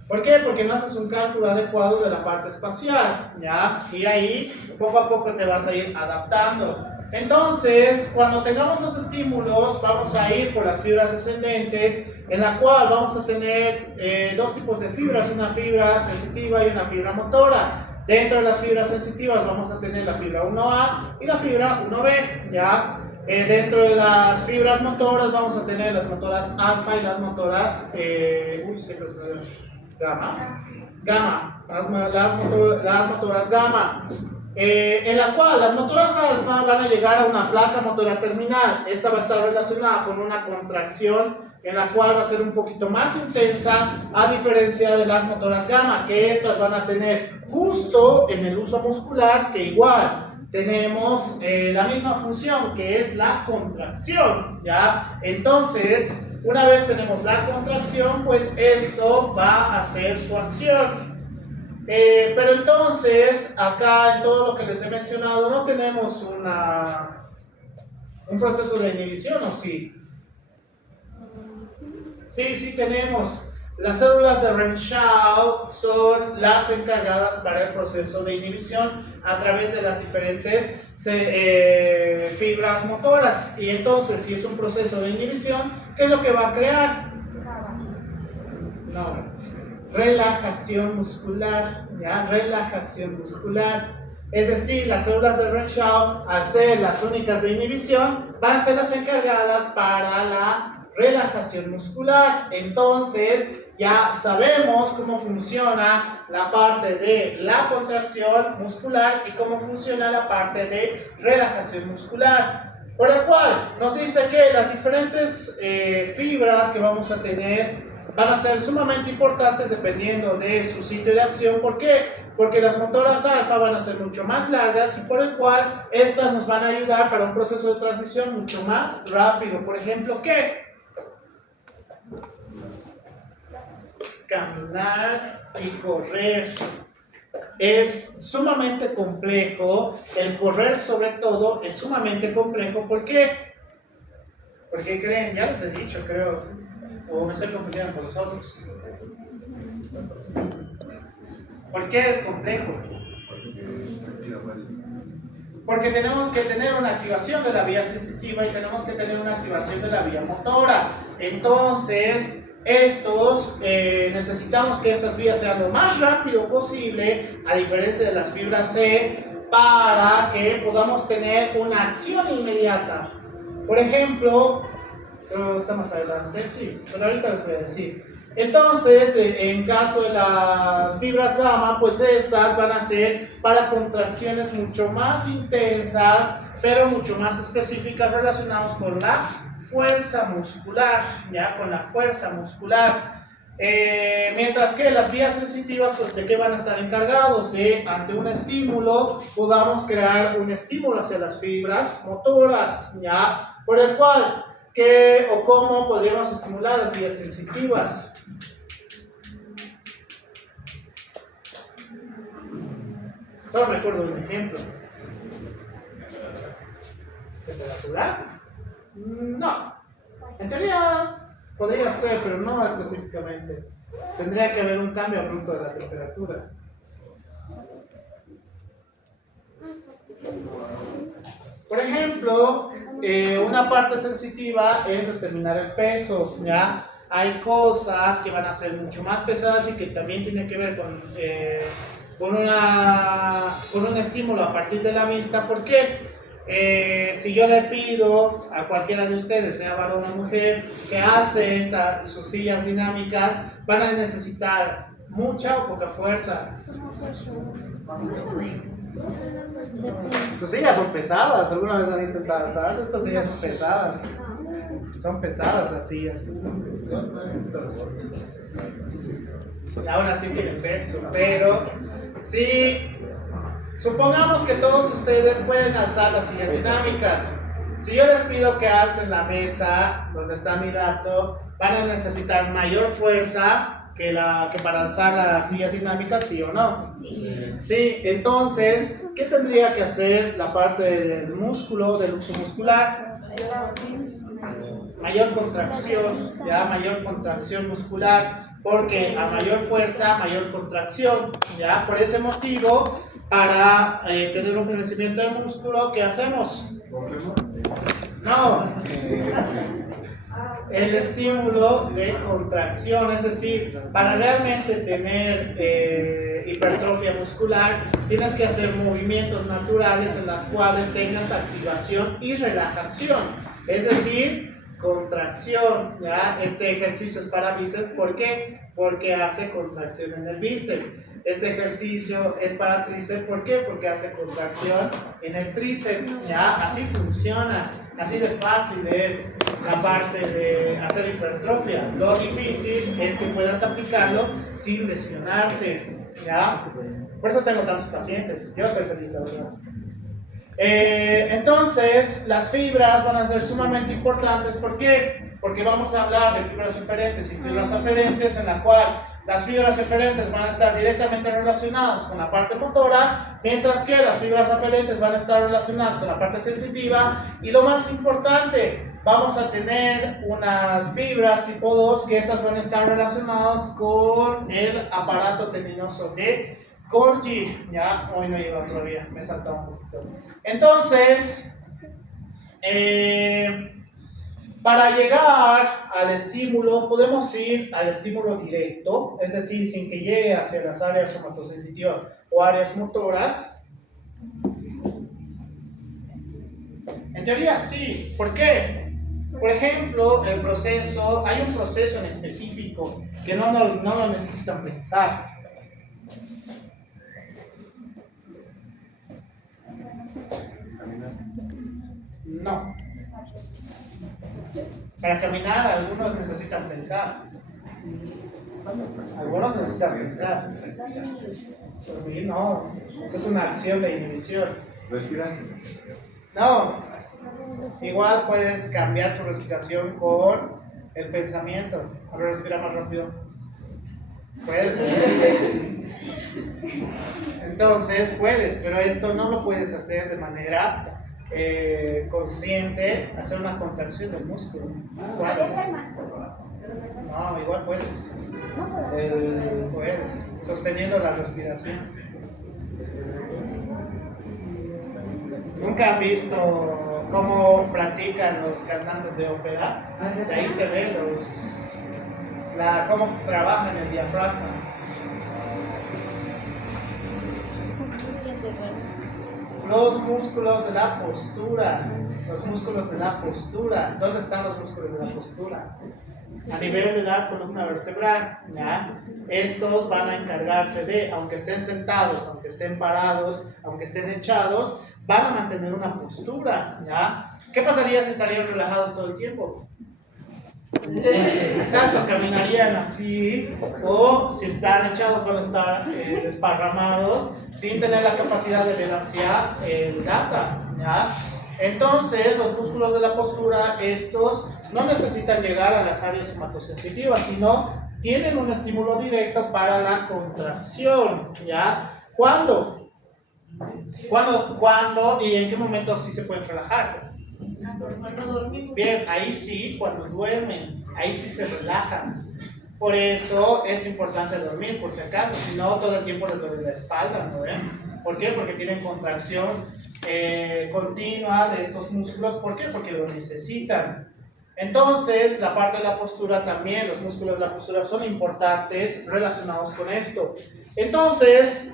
¿Por qué? Porque no haces un cálculo adecuado de la parte espacial, ¿ya? Y ahí poco a poco te vas a ir adaptando. Entonces, cuando tengamos los estímulos, vamos a ir por las fibras descendentes, en la cual vamos a tener dos tipos de fibras, una fibra sensitiva y una fibra motora. Dentro de las fibras sensitivas vamos a tener la fibra 1A y la fibra 1B, ¿ya? Dentro de las fibras motoras vamos a tener las motoras alfa y las motoras gamma, las motoras gamma. En la cual las motoras alfa van a llegar a una placa motora terminal. Esta va a estar relacionada con una contracción en la cual va a ser un poquito más intensa, a diferencia de las motoras gamma, que estas van a tener justo en el uso muscular, que igual tenemos la misma función, que es la contracción, ¿ya? Entonces, una vez tenemos la contracción, pues esto va a hacer su acción. Pero entonces, acá en todo lo que les he mencionado, no tenemos un proceso de inhibición, ¿o sí? Sí tenemos. Las células de Renshaw son las encargadas para el proceso de inhibición a través de las diferentes fibras motoras. Y entonces, si es un proceso de inhibición, ¿qué es lo que va a crear? No. Relajación muscular, ¿ya? Relajación muscular. Es decir, las células de Renshaw, al ser las únicas de inhibición, van a ser las encargadas para la relajación muscular. Entonces, ya sabemos cómo funciona la parte de la contracción muscular y cómo funciona la parte de relajación muscular. Por el cual nos dice que las diferentes fibras que vamos a tener van a ser sumamente importantes dependiendo de su sitio de acción. ¿Por qué? Porque las motoras alfa van a ser mucho más largas y por el cual estas nos van a ayudar para un proceso de transmisión mucho más rápido. Por ejemplo, ¿qué? Caminar y correr. Es sumamente complejo. El correr, sobre todo, es sumamente complejo. ¿Por qué? ¿Por qué creen? Ya les he dicho, creo. O me estoy confundiendo con los otros. ¿Por qué es complejo? Porque tenemos que tener una activación de la vía sensitiva y tenemos que tener una activación de la vía motora. Entonces, necesitamos que estas vías sean lo más rápido posible, a diferencia de las fibras C, para que podamos tener una acción inmediata. Por ejemplo, creo que está más adelante, sí, pero ahorita les voy a decir. Entonces, en caso de las fibras gamma, pues estas van a ser para contracciones mucho más intensas, pero mucho más específicas relacionadas con la fuerza muscular, ya con la fuerza muscular. Mientras que las vías sensitivas, pues ¿de qué van a estar encargados? De, ante un estímulo, podamos crear un estímulo hacia las fibras motoras, ¿ya? Por el cual, ¿qué o cómo podríamos estimular las vías sensitivas? Solo me acuerdo de un ejemplo. ¿Temperatura? No. En teoría podría ser, pero no específicamente. Tendría que haber un cambio abrupto de la temperatura. Por ejemplo, una parte sensitiva es determinar el peso, ¿ya? Hay cosas que van a ser mucho más pesadas y que también tienen que ver con un estímulo a partir de la vista. ¿Por qué? Si yo le pido a cualquiera de ustedes, sea varón o mujer, que hace sus sillas dinámicas, van a necesitar mucha o poca fuerza. Sus sillas son pesadas. ¿Alguna vez han intentado alzar? Estas sillas son pesadas. Son pesadas las sillas. Aún así tienen peso, pero sí. Supongamos que todos ustedes pueden alzar las sillas dinámicas. Si yo les pido que alcen la mesa donde está mi laptop, van a necesitar mayor fuerza que para alzar las sillas dinámicas, ¿sí o no? Sí, entonces, ¿qué tendría que hacer la parte del músculo, del uso muscular? Mayor contracción, ya, mayor contracción muscular. Porque a mayor fuerza, mayor contracción, ¿ya? Por ese motivo, para tener un crecimiento del músculo, ¿qué hacemos? No. El estímulo de contracción, es decir, para realmente tener hipertrofia muscular, tienes que hacer movimientos naturales en los cuales tengas activación y relajación, es decir, contracción, ¿ya? Este ejercicio es para bíceps, ¿por qué? Porque hace contracción en el bíceps. Este ejercicio es para tríceps, ¿por qué? Porque hace contracción en el tríceps, ¿ya? Así funciona, así de fácil es la parte de hacer hipertrofia. Lo difícil es que puedas aplicarlo sin lesionarte, ¿ya? Por eso tengo tantos pacientes, yo estoy feliz, la verdad. Entonces, las fibras van a ser sumamente importantes. ¿Por qué? Porque vamos a hablar de fibras eferentes y fibras aferentes, en la cual las fibras eferentes van a estar directamente relacionadas con la parte motora, mientras que las fibras aferentes van a estar relacionadas con la parte sensitiva. Y lo más importante, vamos a tener unas fibras tipo 2, que estas van a estar relacionadas con el aparato tendinoso de Golgi. Ya, hoy no lleva todavía, me saltó un poquito. Entonces, para llegar al estímulo, podemos ir al estímulo directo, es decir, sin que llegue hacia las áreas somatosensitivas o áreas motoras. En teoría sí. ¿Por qué? Por ejemplo, hay un proceso en específico que no lo necesitan pensar. No. Para caminar, algunos necesitan pensar. Algunos necesitan pensar. Dormir, no. Eso es una acción de inhibición. ¿Respirar? No. Igual puedes cambiar tu respiración con el pensamiento. A ver, respira más rápido. Puedes. Entonces, puedes, pero esto no lo puedes hacer de manera consciente, hacer una contracción del músculo. ¿Puedes? No, igual puedes. Puedes, sosteniendo la respiración. ¿Nunca han visto cómo practican los cantantes de ópera? De ahí se ve cómo trabajan el diafragma. Los músculos de la postura. Los músculos de la postura. ¿Dónde están los músculos de la postura? A nivel de la columna vertebral, ¿ya? Estos van a encargarse de, aunque estén sentados, aunque estén parados, aunque estén echados, van a mantener una postura, ¿ya? ¿Qué pasaría si estarían relajados todo el tiempo? Exacto, caminarían así, o si están echados van a estar desparramados sin tener la capacidad de ver hacia el data, ¿ya? Entonces, los músculos de la postura, estos no necesitan llegar a las áreas somatosensitivas, sino tienen un estímulo directo para la contracción, ¿ya? ¿Cuándo? ¿Cuándo y en qué momento sí se pueden relajar? Cuando dormimos. Bien, ahí sí, cuando duermen, ahí sí se relajan. Por eso es importante dormir, por si acaso, si no todo el tiempo les duele la espalda, ¿no ven? ¿Por qué? Porque tienen contracción continua de estos músculos. ¿Por qué? Porque lo necesitan. Entonces, la parte de la postura también, los músculos de la postura son importantes relacionados con esto. Entonces,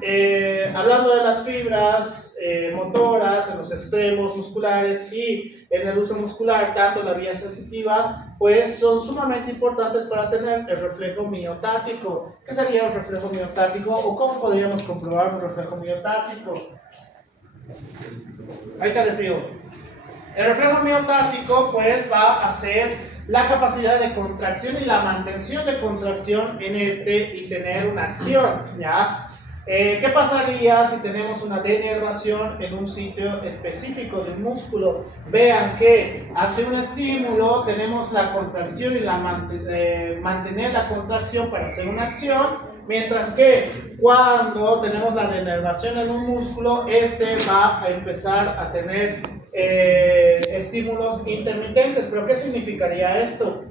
hablando de las fibras motoras en los extremos musculares y en el uso muscular, tanto en la vía sensitiva, pues son sumamente importantes para tener el reflejo miotático. ¿Qué sería un reflejo miotático o cómo podríamos comprobar un reflejo miotático? Ahorita les digo. El reflejo miotático pues va a ser la capacidad de contracción y la mantención de contracción en este y tener una acción, ¿ya? ¿Qué pasaría si tenemos una denervación en un sitio específico del músculo? Vean que ante un estímulo tenemos la contracción y mantener la contracción para hacer una acción, mientras que cuando tenemos la denervación en un músculo, este va a empezar a tener estímulos intermitentes. ¿Pero qué significaría esto?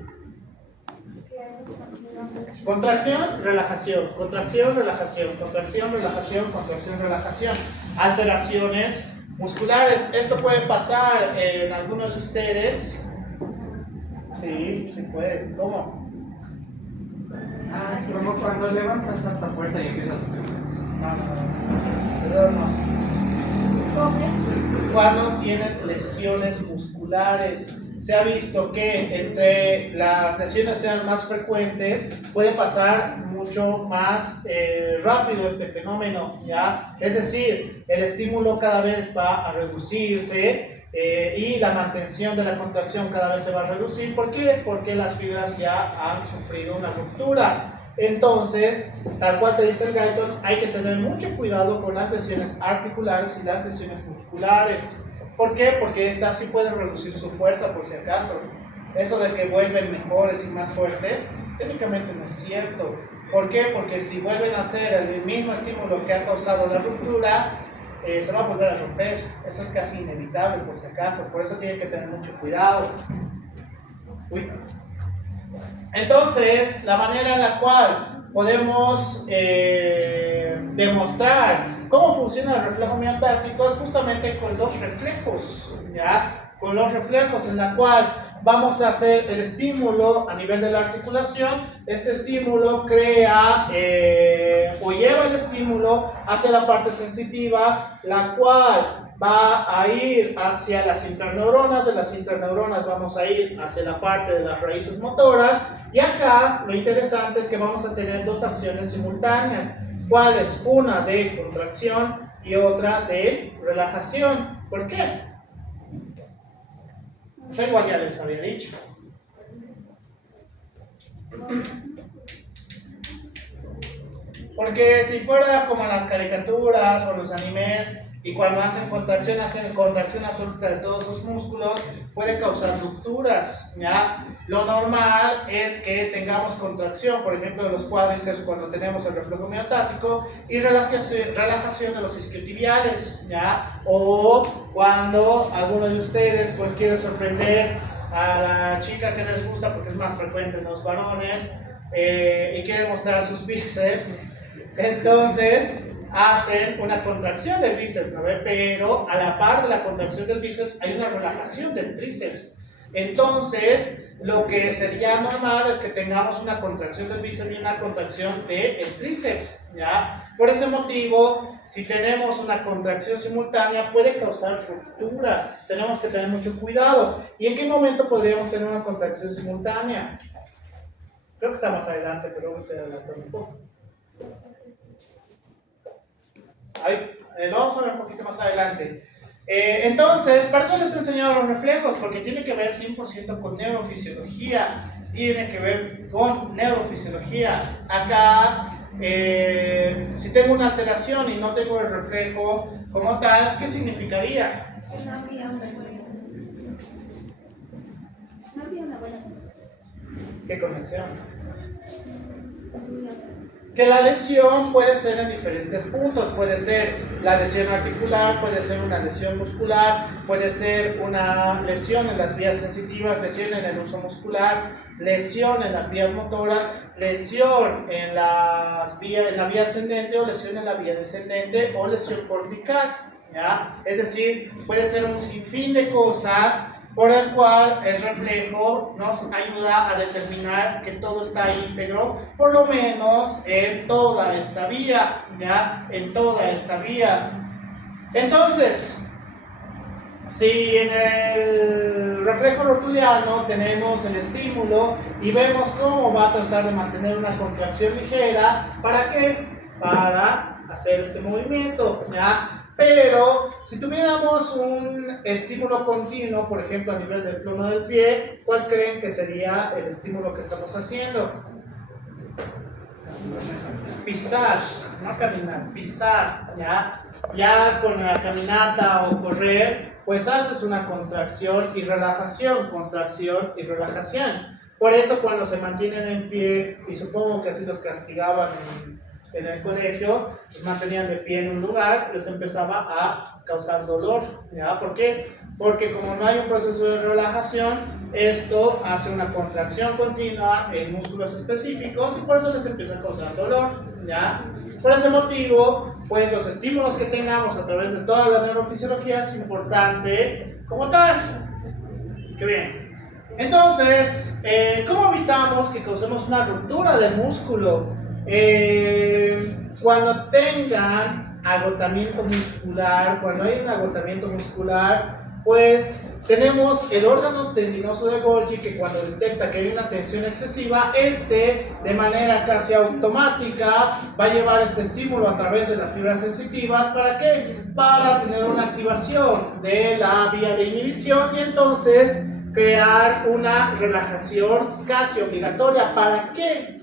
Contracción, relajación, contracción, relajación, contracción, relajación, contracción, relajación. Alteraciones musculares. Esto puede pasar en algunos de ustedes. Sí, sí puede. ¿Cómo? Ah, es como cuando levantas tanta fuerza y empiezas No. Cuando tienes lesiones musculares, se ha visto que entre las lesiones sean más frecuentes, puede pasar mucho más rápido este fenómeno, ¿ya? Es decir, el estímulo cada vez va a reducirse y la mantención de la contracción cada vez se va a reducir. ¿Por qué? Porque las fibras ya han sufrido una ruptura. Entonces, tal cual te dice el Guyton, hay que tener mucho cuidado con las lesiones articulares y las lesiones musculares. ¿Por qué? Porque estas sí pueden reducir su fuerza, por si acaso. Eso de que vuelven mejores y más fuertes, técnicamente no es cierto. ¿Por qué? Porque si vuelven a hacer el mismo estímulo que ha causado la ruptura, se va a volver a romper. Eso es casi inevitable, por si acaso. Por eso tienen que tener mucho cuidado. Uy. Entonces, la manera en la cual podemos demostrar cómo funciona el reflejo miotático es justamente con los reflejos, ¿ya? Con los reflejos en la cual vamos a hacer el estímulo a nivel de la articulación. Este estímulo crea o lleva el estímulo hacia la parte sensitiva, la cual va a ir hacia las interneuronas, de las interneuronas vamos a ir hacia la parte de las raíces motoras, y acá lo interesante es que vamos a tener dos acciones simultáneas. ¿Cuál es? Una de contracción y otra de relajación. ¿Por qué? Eso igual ya les había dicho. Porque si fuera como las caricaturas o los animes, y cuando hacen contracción absoluta de todos sus músculos, puede causar rupturas, ¿ya? Lo normal es que tengamos contracción, por ejemplo, de los cuádriceps cuando tenemos el reflejo miotático, y relajación de los isquiotibiales, ¿ya? O cuando alguno de ustedes pues quiere sorprender a la chica que les gusta, porque es más frecuente en los varones, y quiere mostrar sus bíceps, entonces hacen una contracción del bíceps, ¿no ve? Pero a la par de la contracción del bíceps hay una relajación del tríceps. Entonces, lo que sería normal es que tengamos una contracción del bíceps y una contracción del tríceps, ¿ya? Por ese motivo, si tenemos una contracción simultánea, puede causar rupturas. Tenemos que tener mucho cuidado. ¿Y en qué momento podríamos tener una contracción simultánea? Creo que está más adelante, pero estoy adelantando un poco. Ahí, vamos a ver un poquito más adelante. Entonces, para eso les he enseñado los reflejos, porque tiene que ver 100% con neurofisiología. Tiene que ver con neurofisiología. Acá, si tengo una alteración y no tengo el reflejo como tal, ¿qué significaría? No había una buena. ¿Qué conexión? Que la lesión puede ser en diferentes puntos, puede ser la lesión articular, puede ser una lesión muscular, puede ser una lesión en las vías sensitivas, lesión en el uso muscular, lesión en las vías motoras, lesión en la vía ascendente o lesión en la vía descendente o lesión cortical, ¿ya? Es decir, puede ser un sinfín de cosas por el cual el reflejo nos ayuda a determinar que todo está íntegro, por lo menos en toda esta vía, ¿ya? En toda esta vía. Entonces, si en el reflejo rotuliano tenemos el estímulo y vemos cómo va a tratar de mantener una contracción ligera, ¿para qué? Para hacer este movimiento, ¿ya? Pero si tuviéramos un estímulo continuo, por ejemplo a nivel del plomo del pie, ¿cuál creen que sería el estímulo que estamos haciendo? Pisar, no caminar, pisar, ¿ya? Ya con la caminata o correr, pues haces una contracción y relajación, contracción y relajación. Por eso cuando se mantienen en pie, y supongo que así los castigaban en el colegio, los mantenían de pie en un lugar, les empezaba a causar dolor, ¿ya? ¿Por qué? Porque como no hay un proceso de relajación, esto hace una contracción continua en músculos específicos y por eso les empieza a causar dolor, ¿ya? Por ese motivo, pues los estímulos que tengamos a través de toda la neurofisiología es importante como tal. ¡Qué bien! Entonces, ¿cómo evitamos que causemos una ruptura del músculo? Cuando tengan agotamiento muscular, cuando hay un agotamiento muscular, pues tenemos el órgano tendinoso de Golgi que cuando detecta que hay una tensión excesiva, de manera casi automática va a llevar este estímulo a través de las fibras sensitivas. ¿Para qué? Para tener una activación de la vía de inhibición y entonces crear una relajación casi obligatoria. ¿Para qué?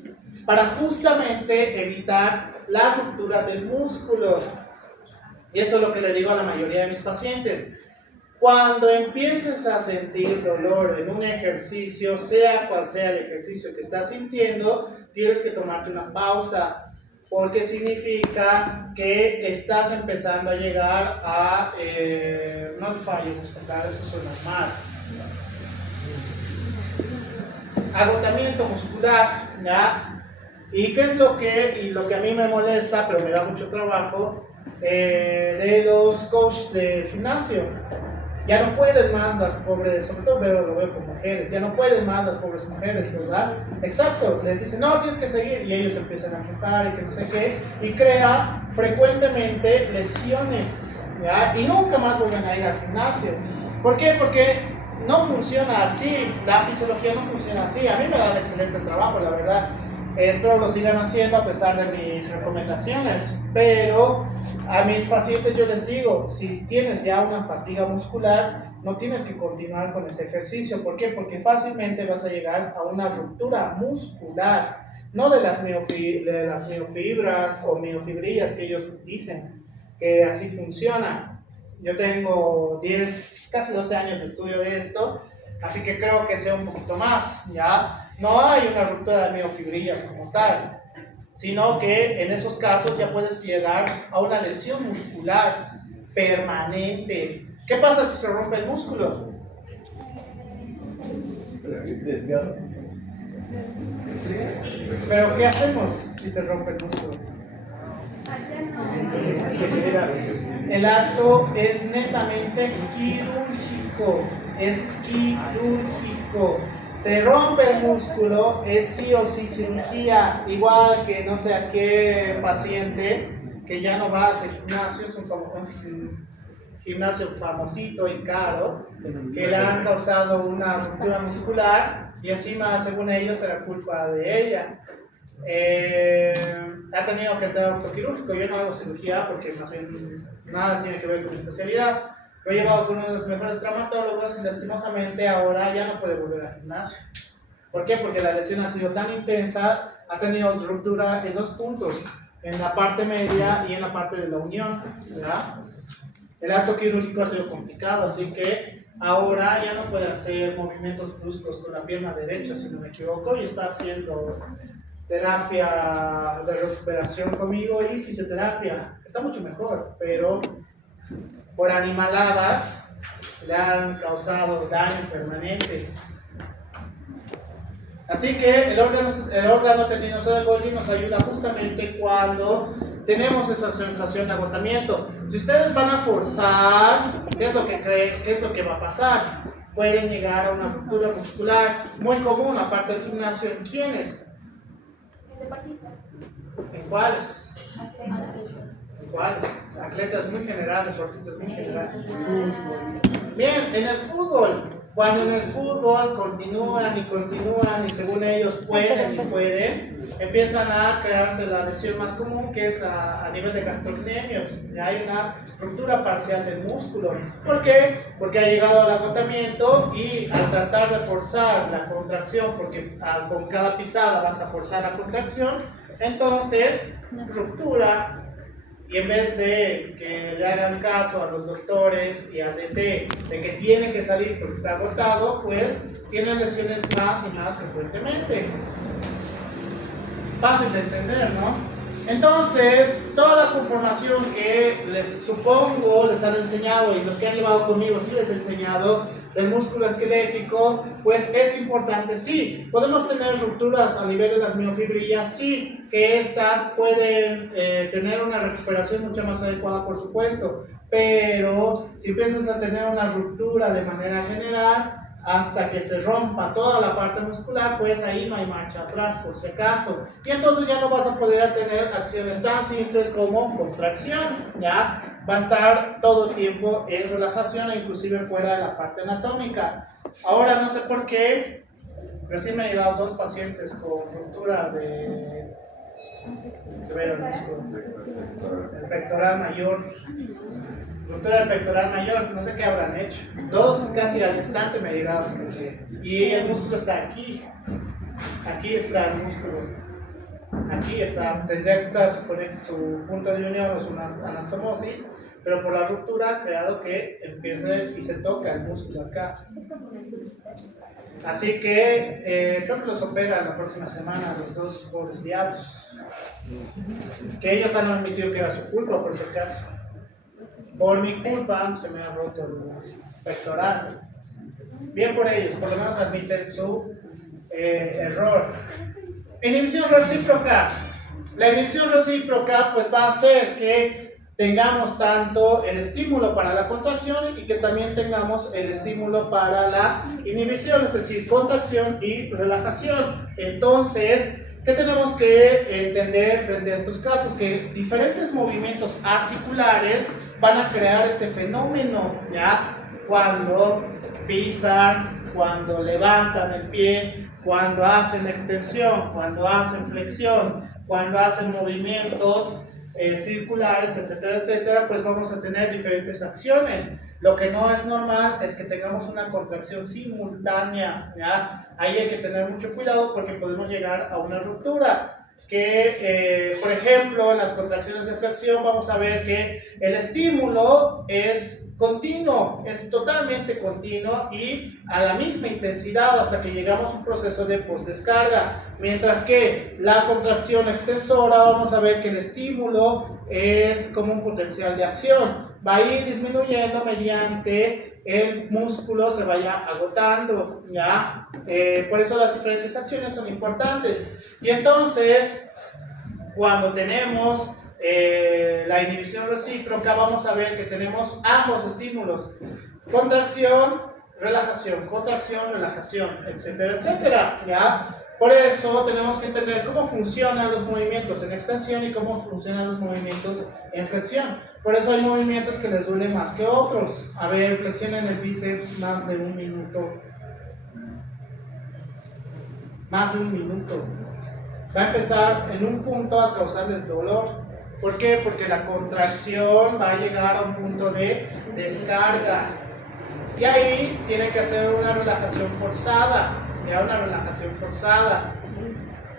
Para justamente evitar la ruptura del músculo. Y esto es lo que le digo a la mayoría de mis pacientes. Cuando empieces a sentir dolor en un ejercicio, sea cual sea el ejercicio que estás sintiendo, tienes que tomarte una pausa, porque significa que estás empezando a llegar a, no el fallo muscular, eso suena mal, agotamiento muscular, ¿ya? ¿Y qué es lo que a mí me molesta, pero me da mucho trabajo, de los coaches del gimnasio? Ya no pueden más las pobres, sobre todo lo veo con mujeres, ya no pueden más las pobres mujeres, ¿verdad? Exacto, les dicen, no, tienes que seguir, y ellos empiezan a empujar y que no sé qué, y crea frecuentemente lesiones, ¿ya? Y nunca más vuelven a ir al gimnasio. ¿Por qué? Porque no funciona así, la fisiología no funciona así. A mí me da un excelente trabajo, la verdad. Espero lo sigan haciendo a pesar de mis recomendaciones, pero a mis pacientes yo les digo, si tienes ya una fatiga muscular, no tienes que continuar con ese ejercicio. ¿Por qué? Porque fácilmente vas a llegar a una ruptura muscular, no de las miofibras o miofibrillas que ellos dicen que así funciona. Yo tengo casi 12 años de estudio de esto, así que creo que sé un poquito más, ¿ya? No hay una ruptura de miofibrillas como tal, sino que en esos casos ya puedes llegar a una lesión muscular permanente. ¿Qué pasa si se rompe el músculo? Desgarro. ¿Pero qué hacemos si se rompe el músculo? El acto es netamente quirúrgico, es quirúrgico. Se rompe el músculo, es sí o sí cirugía, igual que no sé a qué paciente que ya no va a ese gimnasio, es un gimnasio famosito y caro, que le han causado una ruptura muscular y encima, según ellos, era culpa de ella. Ha tenido que entrar a autoquirúrgico. Yo no hago cirugía porque más bien nada tiene que ver con mi especialidad, Lo he llevado con uno de los mejores traumatólogos y lastimosamente ahora ya no puede volver al gimnasio. ¿Por qué? Porque la lesión ha sido tan intensa, ha tenido ruptura en 2 puntos, en la parte media y en la parte de la unión, ¿verdad? El acto quirúrgico ha sido complicado, así que ahora ya no puede hacer movimientos bruscos con la pierna derecha, si no me equivoco, y está haciendo terapia de recuperación conmigo y fisioterapia. Está mucho mejor, pero por animaladas le han causado daño permanente. Así que el órgano tendinoso de Golgi nos ayuda justamente cuando tenemos esa sensación de agotamiento. Si ustedes van a forzar, ¿qué es lo que creen? ¿Qué es lo que va a pasar? Pueden llegar a una ruptura muscular muy común, aparte del gimnasio. ¿En quiénes? ¿En cuáles? ¿En cuáles? Atletas muy general, deportistas muy general. Bien, en el fútbol. Cuando en el fútbol continúan y según ellos pueden, empiezan a crearse la lesión más común, que es a nivel de gastrocnemios. Ya hay una ruptura parcial del músculo. ¿Por qué? Porque ha llegado al agotamiento y al tratar de forzar la contracción, porque con cada pisada vas a forzar la contracción, entonces ruptura. Y en vez de que le hagan caso a los doctores y al DT de que tiene que salir porque está agotado, pues tienen lesiones más y más frecuentemente. Fácil de entender, ¿no? Entonces, toda la conformación que les supongo les han enseñado y los que han llevado conmigo sí les he enseñado del músculo esquelético, pues es importante, sí. Podemos tener rupturas a nivel de las miofibrillas, sí, que estas pueden tener una recuperación mucho más adecuada, por supuesto, pero si empiezas a tener una ruptura de manera general, hasta que se rompa toda la parte muscular, pues ahí no hay marcha atrás, por si acaso. Y entonces ya no vas a poder tener acciones tan simples como contracción, ¿ya? Va a estar todo el tiempo en relajación e inclusive fuera de la parte anatómica. Ahora no sé por qué, recién me han llegado 2 pacientes con ruptura de... Se ve el músculo. El pectoral mayor. Ruptura del pectoral mayor, no sé qué habrán hecho. 2 casi al instante me llegaron. Y el músculo está aquí. Aquí está el músculo. Aquí está. Tendría que estar su punto de unión o su anastomosis, pero por la ruptura ha creado que empiece y se toca el músculo acá. Así que creo que los operan la próxima semana los 2 pobres diablos. Que ellos han admitido que era su culpa, por si acaso. Por mi culpa se me ha roto el pectoral. Bien por ellos, por lo menos admiten su error. Inhibición recíproca. La inhibición recíproca pues va a hacer que tengamos tanto el estímulo para la contracción y que también tengamos el estímulo para la inhibición, es decir, contracción y relajación. Entonces, ¿qué tenemos que entender frente a estos casos? Que diferentes movimientos articulares van a crear este fenómeno, ¿ya? Cuando pisan, cuando levantan el pie, cuando hacen extensión, cuando hacen flexión, cuando hacen movimientos circulares, etcétera, etcétera, pues vamos a tener diferentes acciones. Lo que no es normal es que tengamos una contracción simultánea, ¿ya? Ahí hay que tener mucho cuidado porque podemos llegar a una ruptura. Que, por ejemplo, en las contracciones de flexión vamos a ver que el estímulo es continuo, es totalmente continuo y a la misma intensidad hasta que llegamos a un proceso de postdescarga. Mientras que la contracción extensora vamos a ver que el estímulo es como un potencial de acción. Va a ir disminuyendo mediante el músculo se vaya agotando, ¿ya? Por eso las diferentes acciones son importantes. Y entonces, cuando tenemos la inhibición recíproca, vamos a ver que tenemos ambos estímulos. Contracción, relajación, etcétera, etcétera, ¿ya? Por eso tenemos que entender cómo funcionan los movimientos en extensión y cómo funcionan los movimientos en flexión. Por eso hay movimientos que les duelen más que otros. A ver, flexionen el bíceps más de 1 minuto. Más de 1 minuto. Va a empezar en un punto a causarles dolor. ¿Por qué? Porque la contracción va a llegar a un punto de descarga. Y ahí tiene que hacer una relajación forzada. Ya una relajación forzada.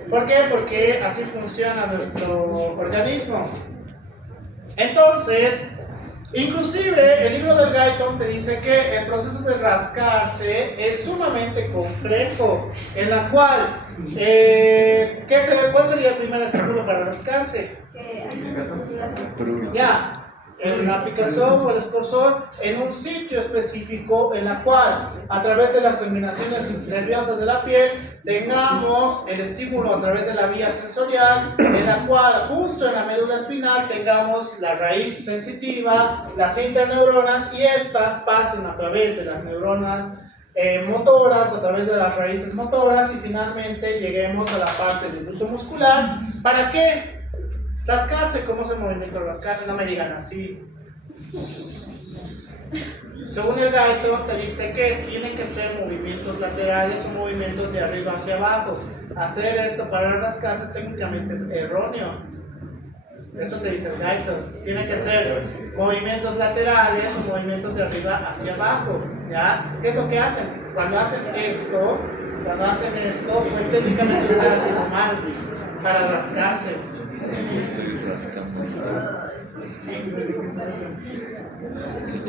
¿Por qué? Porque así funciona nuestro organismo. Entonces, inclusive el libro del Guyton te dice que el proceso de rascarse es sumamente complejo, en la cual, ¿cuál sería el primer estímulo para rascarse? Ya, la picazón o el escorzón en un sitio específico en la cual, a través de las terminaciones nerviosas de la piel, tengamos el estímulo a través de la vía sensorial, en la cual justo en la médula espinal tengamos la raíz sensitiva, las interneuronas, y estas pasen a través de las neuronas motoras, a través de las raíces motoras, y finalmente lleguemos a la parte del uso muscular. ¿Para qué? Rascarse. ¿Cómo es el movimiento de rascarse? No me digan así. Según el Guyton te dice que tienen que ser movimientos laterales o movimientos de arriba hacia abajo. Hacer esto para rascarse técnicamente es erróneo. Eso te dice el Guyton. Tiene que ser movimientos laterales o movimientos de arriba hacia abajo. ¿Ya? ¿Qué es lo que hacen? Cuando hacen esto, pues técnicamente lo están haciendo mal para rascarse. Estoy rascando.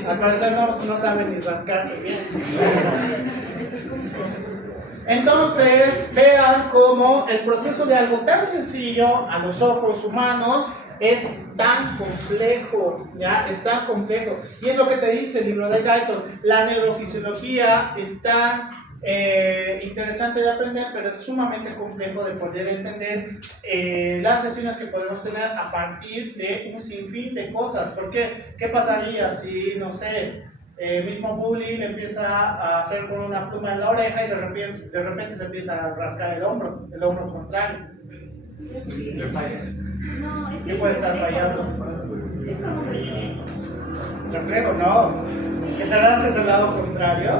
Al parecer no saben ni rascarse bien. Entonces, vean cómo el proceso de algo tan sencillo a los ojos humanos es tan complejo, ¿ya? Es tan complejo. Y es lo que te dice el libro de Guyton. La neurofisiología es tan interesante de aprender, pero es sumamente complejo de poder entender las lesiones que podemos tener a partir de un sinfín de cosas. ¿Por qué? ¿Qué pasaría si, no sé, mismo bully le empieza a hacer con una pluma en la oreja y de repente se empieza a rascar el hombro contrario? No, es ¿Qué puede estar fallando? Es como un Reflejo, no. ¿Que te rasques el lado contrario?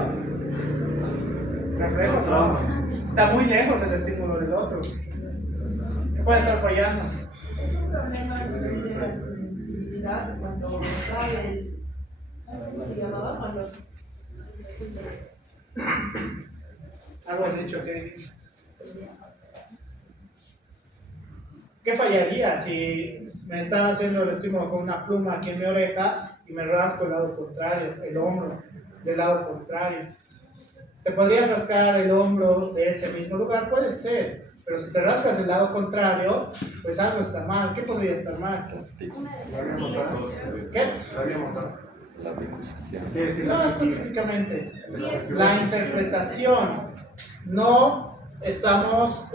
Reflejo, no. Está muy lejos el estímulo del otro. ¿Qué puede estar fallando? Es un problema a nivel de la sensibilidad cuando caes. ¿Cómo se llamaba? Cuando. Algo has dicho, ¿qué dices? ¿Qué fallaría si me están haciendo el estímulo con una pluma aquí en mi oreja y me rasco el lado contrario, el hombro del lado contrario? ¿Te podrías rascar el hombro de ese mismo lugar? Puede ser, pero si te rascas el lado contrario, pues algo está mal. ¿Qué podría estar mal? ¿Qué? ¿Qué? La fixación. No específicamente. La interpretación. No estamos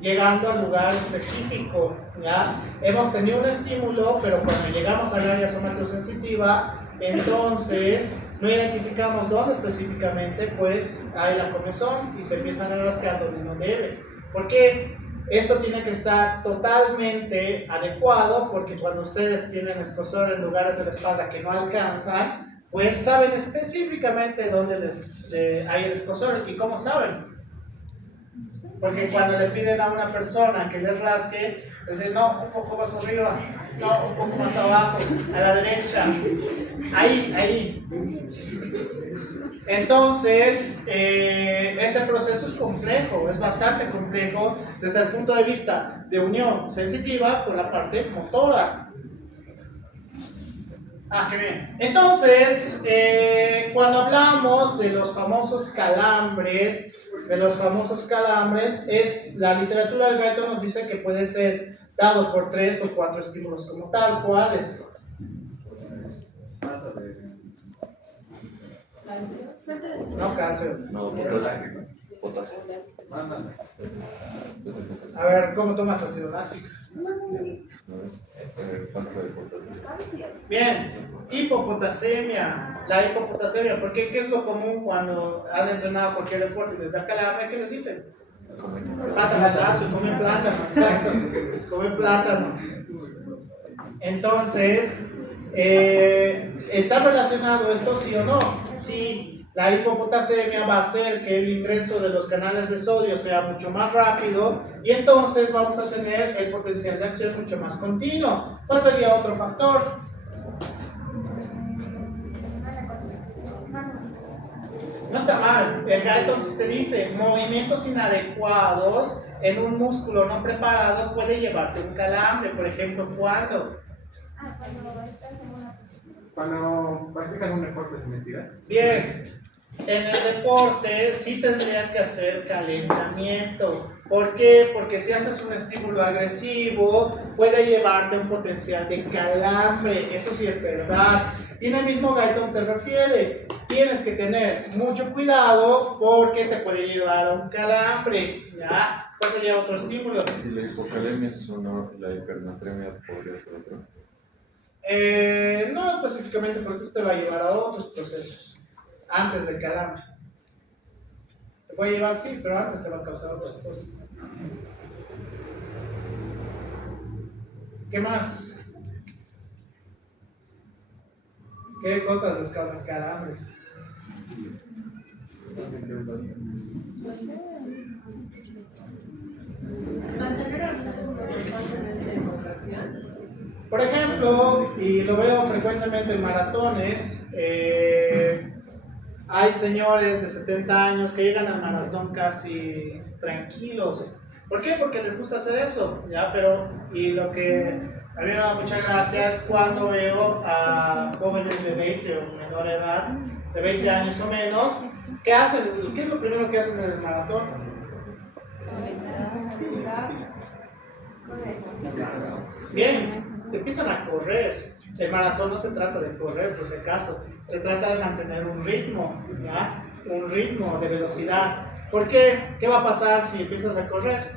llegando al lugar específico, ¿ya? Hemos tenido un estímulo, pero cuando llegamos al área somatosensitiva, entonces no identificamos dónde específicamente, pues hay la comezón y se empiezan a rascar donde no debe. ¿Por qué? Esto tiene que estar totalmente adecuado, porque cuando ustedes tienen escozor en lugares de la espalda que no alcanzan, pues saben específicamente dónde hay el escozor. ¿Y cómo saben? Porque cuando le piden a una persona que les rasque, dicen, no, un poco más arriba, no, un poco más abajo, a la derecha, ahí. Entonces, este proceso es complejo, es bastante complejo desde el punto de vista de unión sensitiva con la parte motora. Qué bien. Entonces, cuando hablamos de los famosos calambres, es la literatura del Guyton nos dice que puede ser dados por 3 o 4 estímulos como tal. ¿Cuáles? No, cáncer. No, potasio. Potasio. A ver, ¿cómo tomas ácido láctico? Falta de potasio. Bien, hipopotasemia. La hipopotasemia, porque ¿qué es lo común cuando han entrenado cualquier deporte y les da calambre? ¿Qué les dicen? Potasio, comen plátano, exacto, comen plátano. Entonces, ¿está relacionado esto sí o no? Sí, La hipopotasemia va a hacer que el ingreso de los canales de sodio sea mucho más rápido y entonces vamos a tener el potencial de acción mucho más continuo. ¿Cuál sería otro factor? No está mal. El Guyton te dice movimientos inadecuados en un músculo no preparado puede llevarte a un calambre. Por ejemplo, ¿cuándo? Cuando practicas un deporte sin estirar. Bien, en el deporte sí tendrías que hacer calentamiento. ¿Por qué? Porque si haces un estímulo agresivo puede llevarte a un potencial de calambre. Eso sí es verdad. Y en el mismo Guyton te refiere, tienes que tener mucho cuidado porque te puede llevar a un calambre. ¿Ya? ¿Cuál sería otro estímulo? Si la hipocalemia es uno, la hipernatremia podría ser otro. No específicamente porque esto te va a llevar a otros procesos antes del calambre. Te puede llevar, sí, pero antes te va a causar otras cosas. ¿Qué más? ¿Qué cosas les causan calambres? Mantener el músculo constantemente en contracción. Por ejemplo, y lo veo frecuentemente en maratones, hay señores de 70 años que llegan al maratón casi tranquilos. ¿Por qué? Porque les gusta hacer eso, ¿ya? Pero, y lo que a mí me da mucha gracia es cuando veo a jóvenes de 20 o menor edad, de 20 años o menos, ¿qué hacen? ¿Qué es lo primero que hacen en el maratón? Bien, empiezan a correr. El maratón no se trata de correr, por si acaso, se trata de mantener un ritmo, ¿ya? Un ritmo de velocidad. ¿Por qué? ¿Qué va a pasar si empiezas a correr?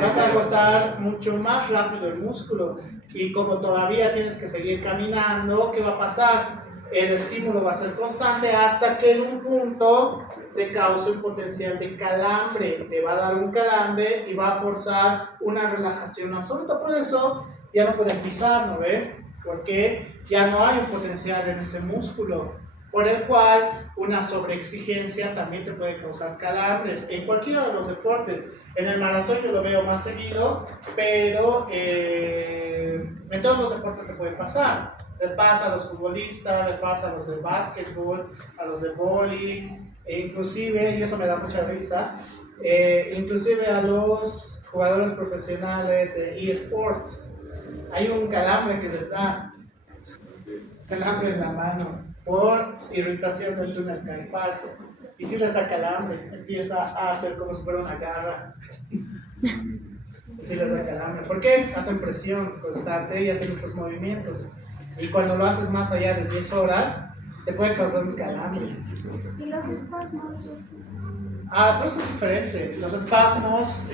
Vas a agotar mucho más rápido el músculo y como todavía tienes que seguir caminando, ¿qué va a pasar? El estímulo va a ser constante hasta que en un punto te cause un potencial de calambre, te va a dar un calambre y va a forzar una relajación absoluta. Por eso ya no pueden pisar, ¿no ve? Porque ya no hay un potencial en ese músculo, por el cual una sobreexigencia también te puede causar calambres en cualquiera de los deportes. En el maratón yo lo veo más seguido, pero en todos los deportes te puede pasar. Le pasa a los futbolistas, le pasa a los de básquetbol, a los de vóley, e inclusive, y eso me da mucha risa, inclusive a los jugadores profesionales de eSports. Hay un calambre que les da, calambre en la mano, por irritación del túnel carpal. Y si les da calambre, empieza a hacer como si fuera una garra. Si les da calambre. ¿Por qué? Hacen presión constante y hacen estos movimientos. Y cuando lo haces más allá de 10 horas, te puede causar un calambre. ¿Y los espasmos? Pero eso es diferente. Los espasmos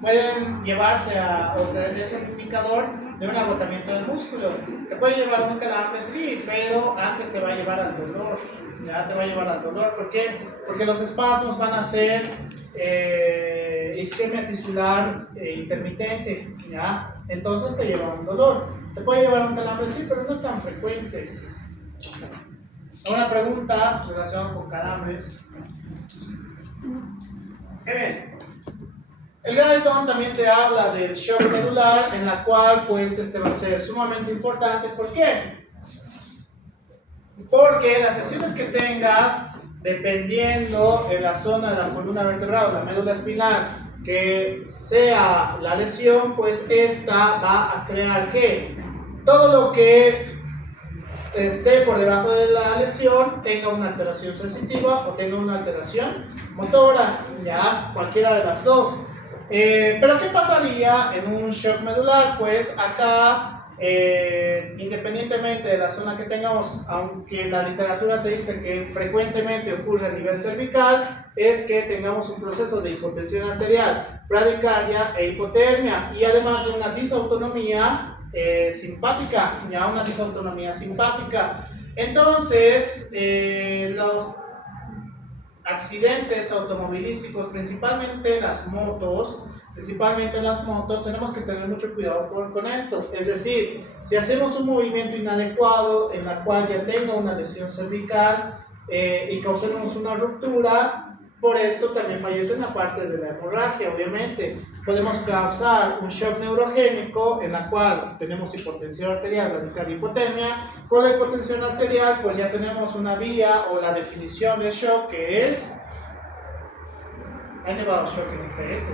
pueden llevarse a, o es un indicador de un agotamiento del músculo. Te puede llevar a un calambre, sí, pero antes te va a llevar al dolor. Ya te va a llevar al dolor. ¿Por qué? Porque los espasmos van a ser isquemia tisular intermitente, ¿ya? Entonces te lleva a un dolor. Te puede llevar a un calambre, sí, pero no es tan frecuente. Una pregunta relacionada con calambres. Qué bien. El Guyton también te habla del shock medular, en la cual pues este va a ser sumamente importante. ¿Por qué? Porque las lesiones que tengas, dependiendo de la zona de la columna vertebral o la médula espinal, que sea la lesión, pues esta va a crear que todo lo que esté por debajo de la lesión tenga una alteración sensitiva o tenga una alteración motora, ya cualquiera de las dos. Pero ¿qué pasaría en un shock medular? Pues acá, independientemente de la zona que tengamos, aunque la literatura te dice que frecuentemente ocurre a nivel cervical, es que tengamos un proceso de hipotensión arterial, bradicardia e hipotermia, y además de una disautonomía simpática, ya una disautonomía simpática. Entonces, los accidentes automovilísticos, principalmente en las motos, tenemos que tener mucho cuidado con esto. Es decir, si hacemos un movimiento inadecuado en la cual ya tenga una lesión cervical, y causemos una ruptura. Por esto también fallece en la parte de la hemorragia, obviamente. Podemos causar un shock neurogénico en la cual tenemos hipotensión arterial, radical hipotermia. Con la hipotensión arterial pues ya tenemos una vía o la definición del shock que es... ¿Ha elevado shock en IPS?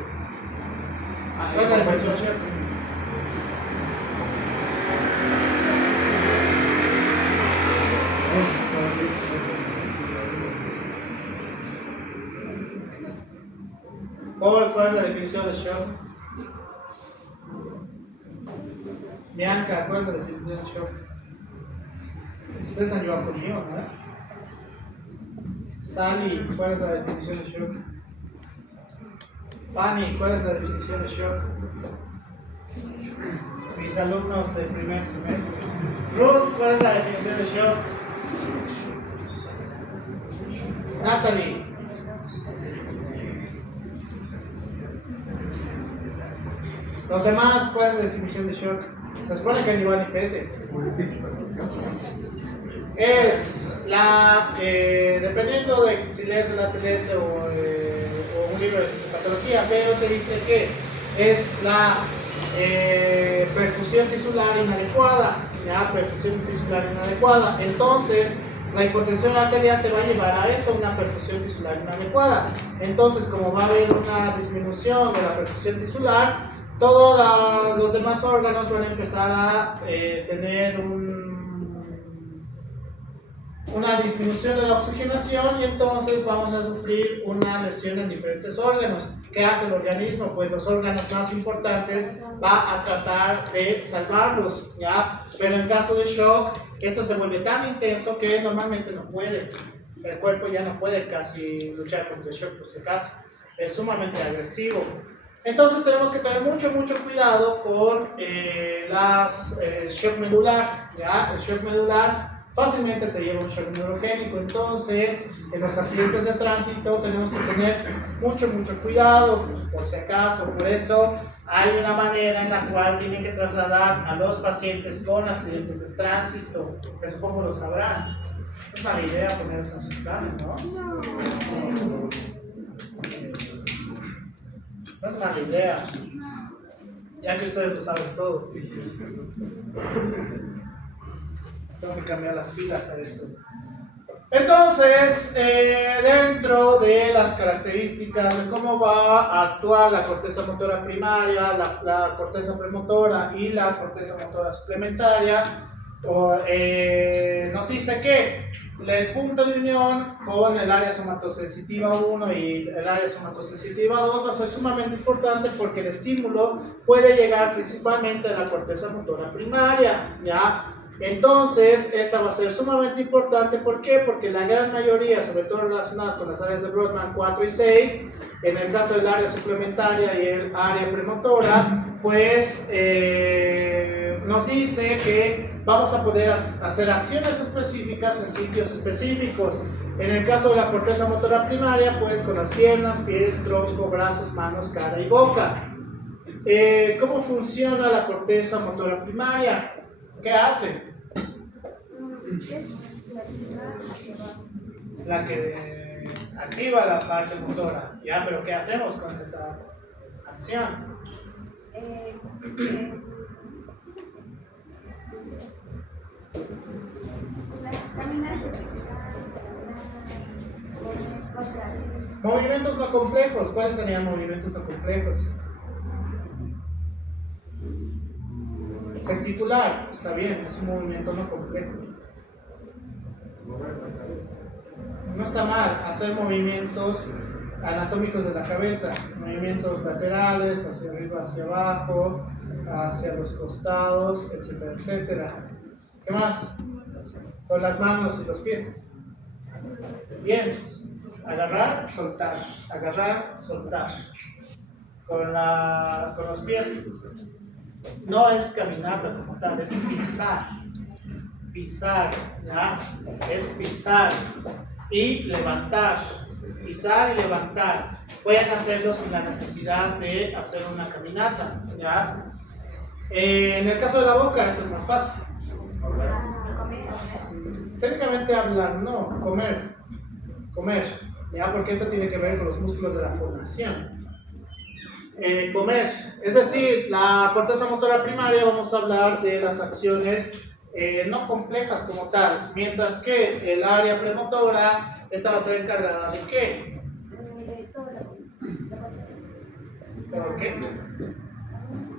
¿Cuál es la definición de shock? ¿Cuál es la definición de shock? Bianca, ¿cuál es la definición de shock? Ustedes han llevado conmigo, ¿no? Sally, ¿cuál es la definición de shock? Fanny, ¿cuál es la definición de shock? Mis alumnos del primer semestre. Ruth, ¿cuál es la definición de shock? Natalie. Los demás, ¿cuál es la definición de shock? Se supone que llevan IPS. Es la, dependiendo de si lees la TLS o un libro de fisiopatología, pero te dice que es la perfusión tisular inadecuada, ¿ya? Perfusión tisular inadecuada. Entonces, la hipotensión arterial te va a llevar a eso, una perfusión tisular inadecuada. Entonces, como va a haber una disminución de la perfusión tisular, todos los demás órganos van a empezar a tener una disminución de la oxigenación y entonces vamos a sufrir una lesión en diferentes órganos. ¿Qué hace el organismo? Pues los órganos más importantes va a tratar de salvarlos, ¿ya? Pero en caso de shock, esto se vuelve tan intenso que normalmente no puede. El cuerpo ya no puede casi luchar contra el shock por si acaso. Es sumamente agresivo. Entonces tenemos que tener mucho cuidado con el shock medular, ¿ya? El shock medular fácilmente te lleva un shock neurogénico. Entonces, en los accidentes de tránsito tenemos que tener mucho cuidado, por si acaso. Por eso hay una manera en la cual tienen que trasladar a los pacientes con accidentes de tránsito, que supongo lo sabrán. Es mala idea poner eso en su examen, ¿no? No es mala idea, ya que ustedes lo saben todo. Tengo que cambiar las pilas a esto. Entonces, dentro de las características de cómo va a actuar la corteza motora primaria, la corteza premotora y la corteza motora suplementaria, nos dice que el punto de unión con el área somatosensitiva 1 y el área somatosensitiva 2 va a ser sumamente importante porque el estímulo puede llegar principalmente a la corteza motora primaria, ¿ya? Entonces, esta va a ser sumamente importante. ¿Por qué? Porque la gran mayoría, sobre todo relacionada con las áreas de Brodmann 4 y 6, en el caso del área suplementaria y el área premotora, pues nos dice que vamos a poder hacer acciones específicas en sitios específicos. En el caso de la corteza motora primaria, pues con las piernas, pies, tronco, brazos, manos, cara y boca. ¿Cómo funciona la corteza motora primaria? ¿Qué hace? Es la que activa la parte motora. Ya, pero ¿qué hacemos con esa acción? Movimientos no complejos. ¿Cuáles serían movimientos no complejos? Gesticular, está bien, es un movimiento no complejo. No está mal hacer movimientos anatómicos de la cabeza, movimientos laterales, hacia arriba, hacia abajo, hacia los costados, etcétera, etcétera. ¿Qué más? Con las manos y los pies. Bien, agarrar, soltar, agarrar, soltar. Con los pies. No es caminata como tal, es pisar, ¿ya? Es pisar y levantar, pisar y levantar. Pueden hacerlo sin la necesidad de hacer una caminata, ¿ya? En el caso de la boca, eso es más fácil. Técnicamente hablar, no, comer. Comer, ¿ya? Porque eso tiene que ver con los músculos de la fonación. Comer, es decir, la corteza motora primaria, vamos a hablar de las acciones no complejas como tal, mientras que el área premotora, esta va a ser encargada de ¿qué? ¿Ok?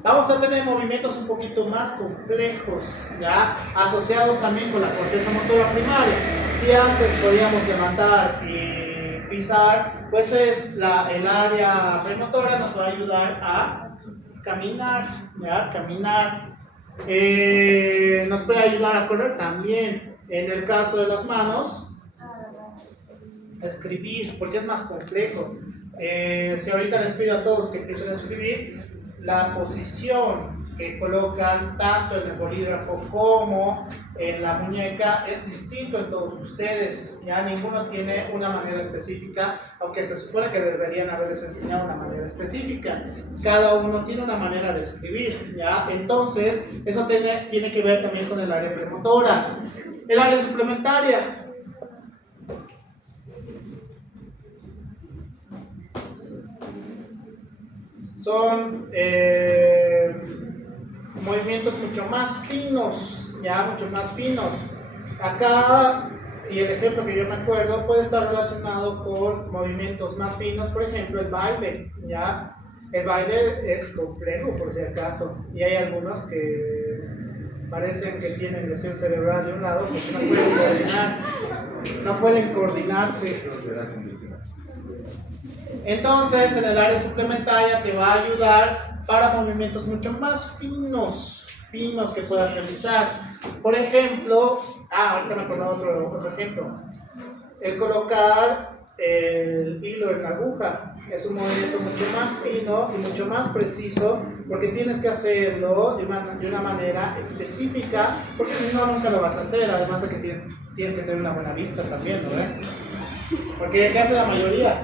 Vamos a tener movimientos un poquito más complejos, ¿ya? Asociados también con la corteza motora primaria. Si antes podíamos levantar y pisar, pues el área premotora nos va a ayudar a caminar, ¿ya? Caminar. Nos puede ayudar a correr también. En el caso de las manos, escribir, porque es más complejo. Si ahorita les pido a todos que empiecen a escribir, la posición que colocan tanto en el bolígrafo como en la muñeca es distinto en todos ustedes. Ya ninguno tiene una manera específica, aunque se supone que deberían haberles enseñado una manera específica. Cada uno tiene una manera de escribir, ¿ya? Entonces, eso tiene que ver también con el área premotora. El área suplementaria. Son movimientos mucho más finos, ya, mucho más finos. Acá, y el ejemplo que yo me acuerdo, puede estar relacionado con movimientos más finos, por ejemplo, el baile, ya. El baile es complejo, por si acaso, y hay algunos que parecen que tienen lesión cerebral de un lado porque no pueden coordinar, no pueden coordinarse. Entonces, en el área suplementaria te va a ayudar para movimientos mucho más finos que puedas realizar. Por ejemplo, ahorita me acordaba otro ejemplo. El colocar el hilo en la aguja es un movimiento mucho más fino y mucho más preciso, porque tienes que hacerlo de una manera específica, porque si no, nunca lo vas a hacer. Además de que tienes que tener una buena vista también, ¿no? Porque ¿qué hace la mayoría?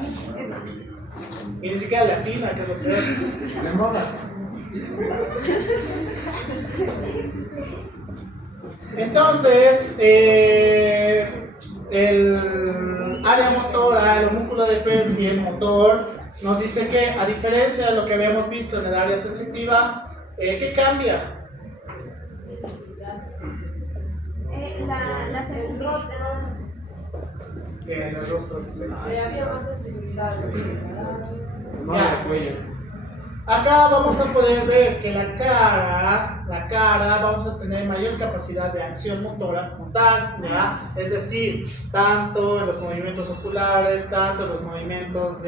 Y ni siquiera latina, que es lo peor. De moda. Entonces, el área motora, el músculo de Perfy, el motor, nos dice que, a diferencia de lo que habíamos visto en el área sensitiva, ¿qué cambia? La sensibilidad. En el rostro. Había más sensibilidad. No, el cuello. Acá vamos a poder ver que la cara vamos a tener mayor capacidad de acción motora como tal, ¿ya? Es decir, tanto en los movimientos oculares, tanto en los movimientos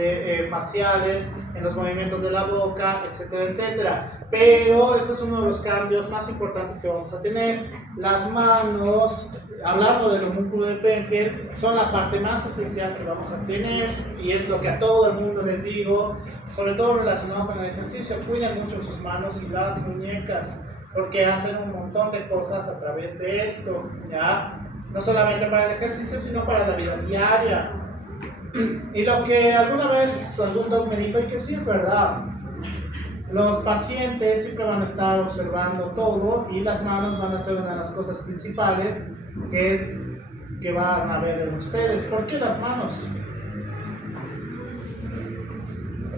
faciales, en los movimientos de la boca, etcétera, etcétera. Pero este es uno de los cambios más importantes que vamos a tener. Las manos, hablando de los músculos de Penfield, son la parte más esencial que vamos a tener, y es lo que a todo el mundo les digo, sobre todo relacionado con el ejercicio. Cuiden mucho sus manos y las muñecas, porque hacen un montón de cosas a través de esto, ¿ya? No solamente para el ejercicio, sino para la vida diaria. Y lo que alguna vez algún doc me dijo, y que sí es verdad, los pacientes siempre van a estar observando todo, y las manos van a ser una de las cosas principales que van a ver en ustedes. ¿Por qué las manos?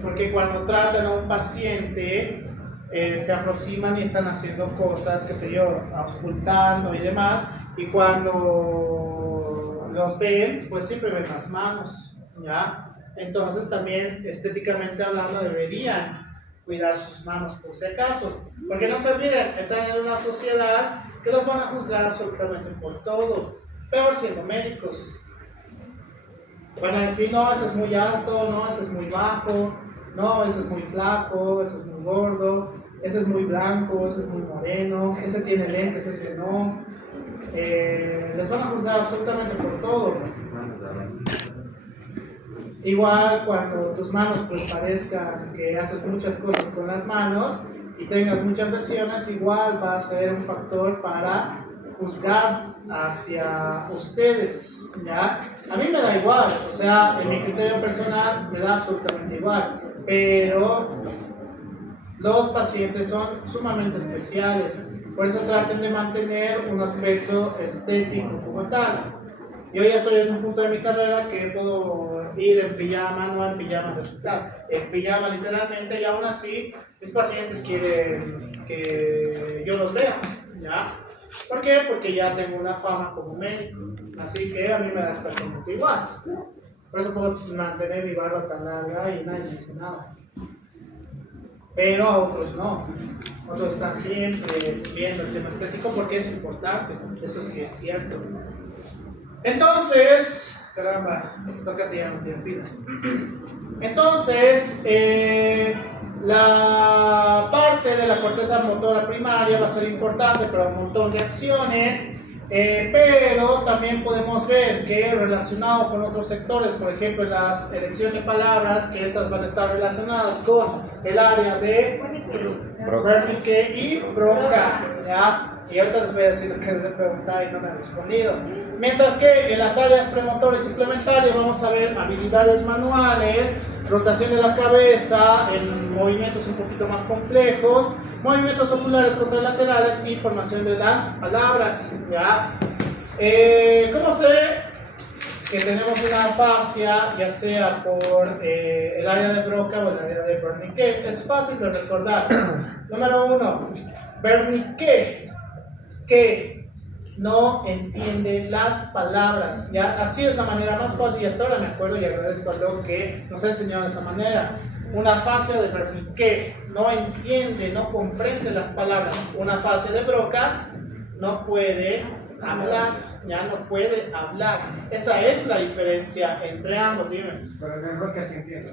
Porque cuando tratan a un paciente, se aproximan y están haciendo cosas, qué sé yo, ocultando y demás, y cuando los ven, pues siempre ven las manos, ¿ya? Entonces también, estéticamente hablando, deberían cuidar sus manos por si acaso, porque no se olviden, están en una sociedad que los van a juzgar absolutamente por todo, peor siendo médicos. Van a decir, no, ese es muy alto, no, ese es muy bajo, no, ese es muy flaco, ese es muy gordo, ese es muy blanco, ese es muy moreno, ese tiene lentes, ese no. Les van a juzgar absolutamente por todo. Igual cuando tus manos pues parezcan que haces muchas cosas con las manos y tengas muchas lesiones, igual va a ser un factor para juzgar hacia ustedes, ¿ya? A mí me da igual, o sea, en mi criterio personal me da absolutamente igual, pero los pacientes son sumamente especiales, por eso traten de mantener un aspecto estético como tal. Yo ya estoy en un punto de mi carrera que puedo ir en pijama, no en pijama de hospital, en pijama literalmente, y aún así mis pacientes quieren que yo los vea, ¿ya? ¿Por qué? Porque ya tengo una fama como médico, así que a mí me da exactamente igual. Por eso puedo mantener mi barba tan larga y nadie me dice nada. Pero a otros no. Otros están siempre viendo el tema estético porque es importante, eso sí es cierto. Entonces, caramba, esto casi ya no tiene pilas. Entonces, la parte de la corteza motora primaria va a ser importante para un montón de acciones, pero también podemos ver que relacionado con otros sectores, por ejemplo, las elección de palabras, que estas van a estar relacionadas con el área de Wernicke y Broca, ¿ya? Y ahorita les voy a decir lo que les he preguntado y no me han respondido. Mientras que en las áreas premotora y suplementarias vamos a ver habilidades manuales, rotación de la cabeza en movimientos un poquito más complejos, movimientos oculares contralaterales y formación de las palabras, ¿ya? ¿Cómo sé que tenemos una afasia, ya sea por el área de Broca o el área de Wernicke? Es fácil de recordar. Número 1, Wernicke, que no entiende las palabras, ¿ya? Así es la manera más fácil, y hasta ahora me acuerdo y agradezco a Doc que nos ha enseñado de esa manera. Una afasia de Wernicke, no entiende, no comprende las palabras. Una afasia de Broca, no puede hablar, ya no puede hablar. Esa es la diferencia entre ambos, dime. Pero en el Broca sí entiendo.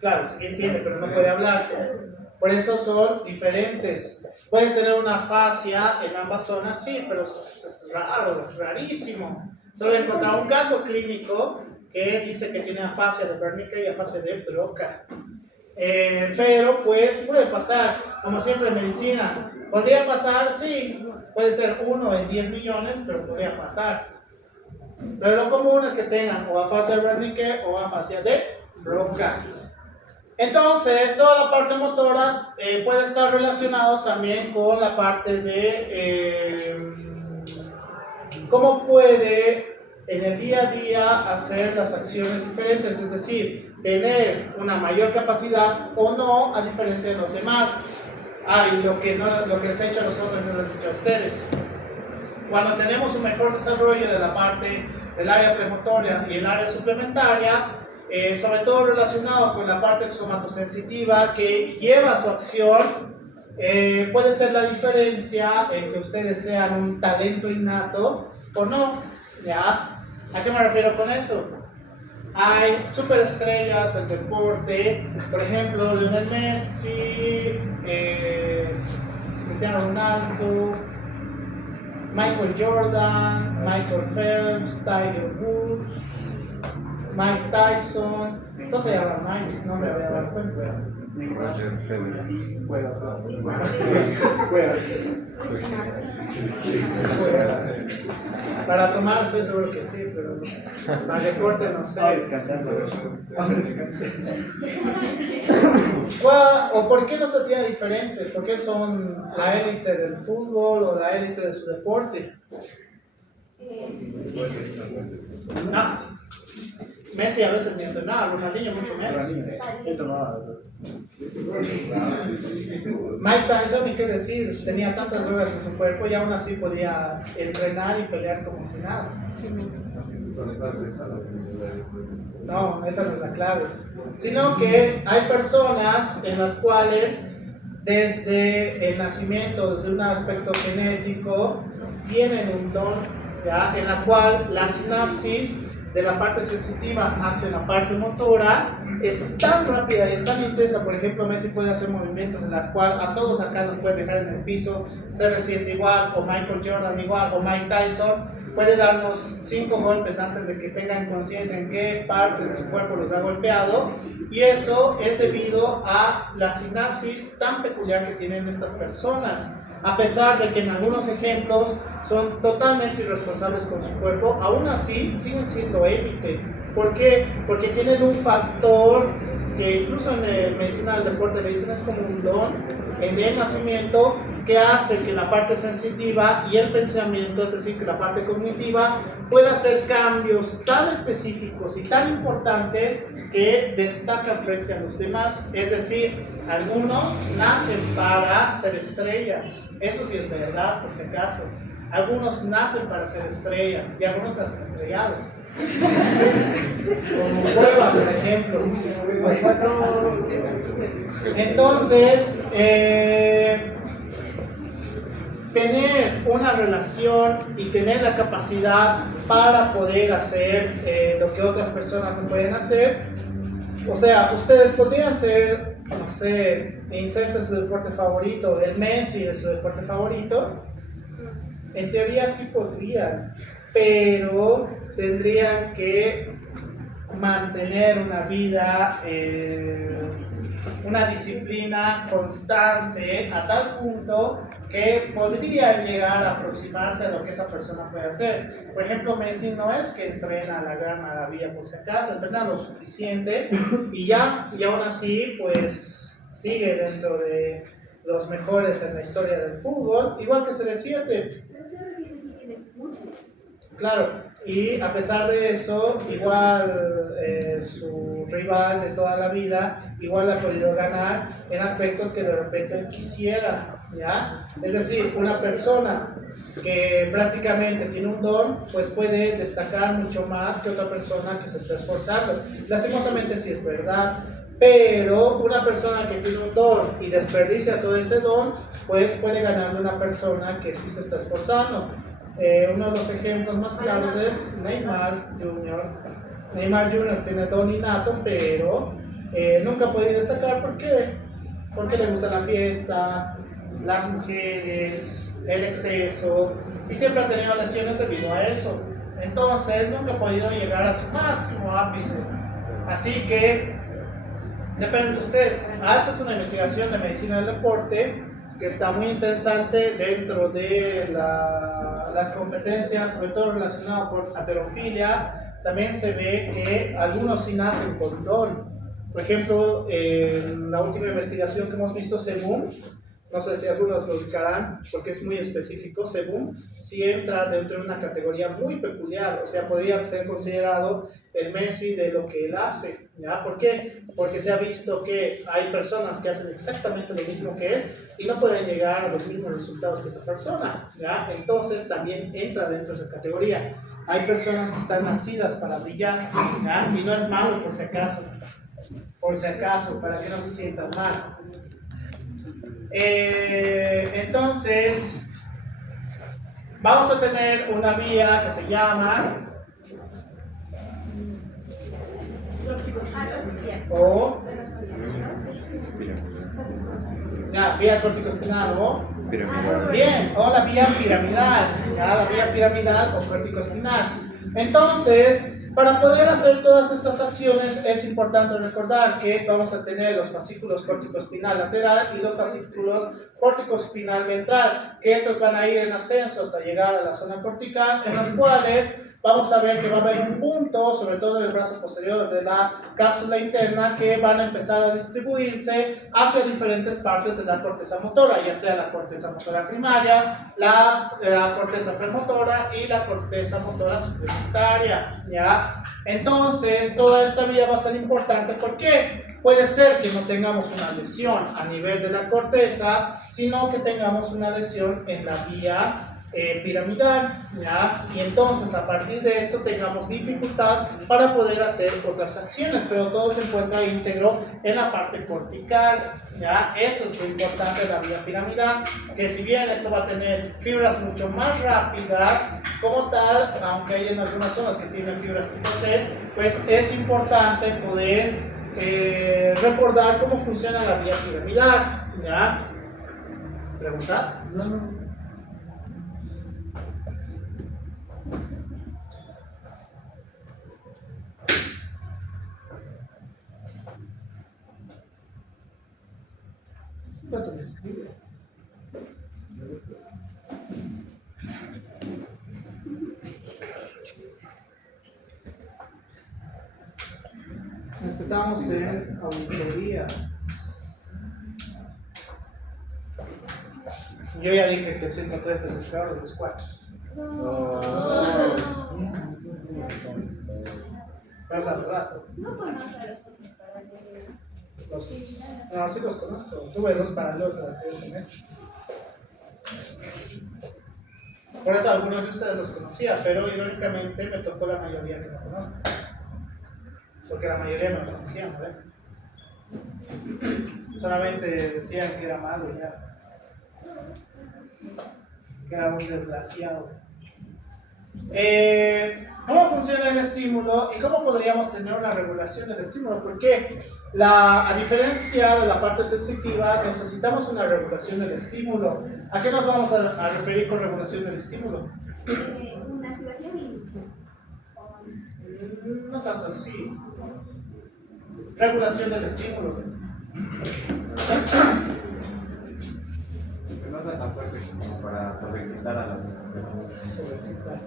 Claro, sí entiende, pero no puede hablar. Por eso son diferentes. Pueden tener una afasia en ambas zonas, sí, pero es raro, rarísimo. Solo he encontrado un caso clínico que dice que tiene afasia de Wernicke y afasia de Broca. Pero pues puede pasar, como siempre en medicina. ¿Podría pasar? Sí, puede ser 1 en 10 millones, pero podría pasar. Pero lo común es que tengan o afasia de Wernicke o afasia de Broca. Entonces, toda la parte motora puede estar relacionada también con la parte de cómo puede en el día a día hacer las acciones diferentes, es decir, tener una mayor capacidad o no, a diferencia de los demás. Y lo que les he hecho a nosotros no les he hecho a ustedes. Cuando tenemos un mejor desarrollo de la parte del área premotora y el área suplementaria, sobre todo relacionado con la parte somatosensitiva que lleva su acción, puede ser la diferencia en que ustedes sean un talento innato o no, ¿ya? ¿A qué me refiero con eso? Hay superestrellas del deporte, por ejemplo, Lionel Messi, Cristiano Ronaldo, Michael Jordan, Michael Phelps, Tiger Woods, Mike Tyson. Entonces se llama Mike, no me voy a dar cuenta. Roger Federer. Para tomar estoy seguro que sí, pero para deporte no sé. ¿O por qué no se hacía diferente? ¿Por qué son la élite del fútbol o la élite de su deporte? No. Messi a veces ni entrenaba, Ronaldinho mucho menos. Mike Tyson, ni qué decir, tenía tantas drogas en su cuerpo y aún así podía entrenar y pelear como si nada. No, esa no es la clave. Sino que hay personas en las cuales desde el nacimiento, desde un aspecto genético, tienen un don, ¿ya? En la cual la sinapsis de la parte sensitiva hacia la parte motora es tan rápida y es tan intensa. Por ejemplo, Messi puede hacer movimientos en las cuales a todos acá nos puede dejar en el piso, CR7 igual, o Michael Jordan igual, o Mike Tyson puede darnos 5 golpes antes de que tengan conciencia en qué parte de su cuerpo los ha golpeado, y eso es debido a la sinapsis tan peculiar que tienen estas personas. A pesar de que en algunos ejemplos son totalmente irresponsables con su cuerpo, aún así siguen siendo élite. ¿Por qué? Porque tienen un factor que incluso en medicina del deporte le dicen es como un don en el nacimiento, que hace que la parte sensitiva y el pensamiento, es decir, que la parte cognitiva, pueda hacer cambios tan específicos y tan importantes que destacan frente a los demás. Es decir, algunos nacen para ser estrellas, eso sí es verdad, por si acaso. Algunos nacen para ser estrellas y algunos nacen estrellados. Como Cueva, por ejemplo. Entonces, tener una relación y tener la capacidad para poder hacer lo que otras personas no pueden hacer. O sea, ustedes podrían ser, no sé, inserte su deporte favorito, el Messi de su deporte favorito. En teoría sí podrían, pero tendrían que mantener una vida, una disciplina constante a tal punto que podrían llegar a aproximarse a lo que esa persona puede hacer. Por ejemplo, Messi no es que entrena a la gran maravilla por si acaso, entrena lo suficiente y aún así pues sigue dentro de los mejores en la historia del fútbol, igual que CR7. Pero CR7 sí tiene mucho. Claro, y a pesar de eso, igual su rival de toda la vida, igual ha podido ganar en aspectos que de repente él quisiera, ¿ya? Es decir, una persona que prácticamente tiene un don, pues puede destacar mucho más que otra persona que se está esforzando. Lastimosamente sí es verdad, pero una persona que tiene un don y desperdicia todo ese don, pues puede ganarle una persona que sí se está esforzando. Uno de los ejemplos más claros es Neymar Jr. Neymar Jr. tiene don innato, pero nunca ha podido destacar. ¿Por qué? Porque le gusta la fiesta, las mujeres, el exceso, y siempre ha tenido lesiones debido a eso. Entonces nunca ha podido llegar a su máximo ápice. Así que depende de ustedes. Haces una investigación de medicina del deporte que está muy interesante dentro de las competencias, sobre todo relacionado con halterofilia. También se ve que algunos sí nacen con don. Por ejemplo, la última investigación que hemos visto, Sebum, no sé si algunos lo ubicarán porque es muy específico. Sebum sí entra dentro de una categoría muy peculiar, o sea, podría ser considerado el Messi de lo que él hace, ¿ya? ¿Por qué? Porque se ha visto que hay personas que hacen exactamente lo mismo que él y no pueden llegar a los mismos resultados que esa persona, ¿ya? Entonces también entra dentro de esa categoría. Hay personas que están nacidas para brillar, ¿ya? Y no es malo por si acaso, para que no se sientan mal. Entonces, vamos a tener una vía que se llama vía corticoespinal o bien, o la vía piramidal, ya, la vía piramidal o corticoespinal. Entonces, para poder hacer todas estas acciones es importante recordar que vamos a tener los fascículos corticoespinal lateral y los fascículos corticoespinal ventral, que estos van a ir en ascenso hasta llegar a la zona cortical, en las cuales vamos a ver que va a haber un punto, sobre todo en el brazo posterior de la cápsula interna, que van a empezar a distribuirse hacia diferentes partes de la corteza motora, ya sea la corteza motora primaria, la corteza premotora y la corteza motora suplementaria, ¿ya? Entonces, toda esta vía va a ser importante porque puede ser que no tengamos una lesión a nivel de la corteza, sino que tengamos una lesión en la vía piramidal, ¿ya? Y entonces a partir de esto tengamos dificultad para poder hacer otras acciones, pero todo se encuentra íntegro en la parte cortical, ¿ya? Eso es lo importante de la vía piramidal, que si bien esto va a tener fibras mucho más rápidas como tal, aunque hay en algunas zonas que tienen fibras tipo C, pues es importante poder recordar cómo funciona la vía piramidal, ¿ya? ¿Pregunta? No. ¿Cuánto me escribe? Es que estábamos en auditoría. Yo ya dije que el 103 es el peor de los 4. Pero es la verdad. No conozco a los otros para que No, sí los conozco. Tuve 2 paralelos el anterior semestre. Por eso algunos de ustedes los conocía, pero irónicamente me tocó la mayoría que no conozco. Porque la mayoría no lo conocían, ¿verdad? Solamente decían que era malo y ya. Que era un desgraciado. ¿Cómo funciona el estímulo y cómo podríamos tener una regulación del estímulo? Porque a diferencia de la parte sensitiva, necesitamos una regulación del estímulo. ¿A qué nos vamos a referir con regulación del estímulo? una activación y No tanto así. Regulación del estímulo. Que no sea tan fuerte como para sobreexcitar a la Sobreexcitar.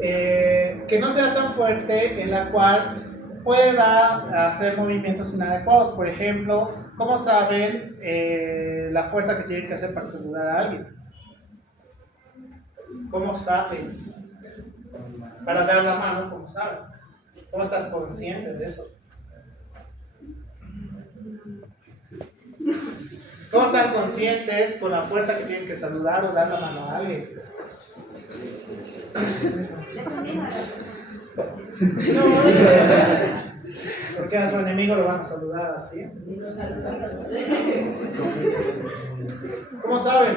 Que no sea tan fuerte en la cual pueda hacer movimientos inadecuados. Por ejemplo, ¿cómo saben la fuerza que tienen que hacer para saludar a alguien? ¿Cómo saben? Para dar la mano, ¿cómo saben? ¿Cómo estás consciente de eso? ¿Cómo están conscientes con la fuerza que tienen que saludar o dar la mano a alguien? le conviene a la No, porque a su enemigo lo van a saludar así. ¿Cómo saben?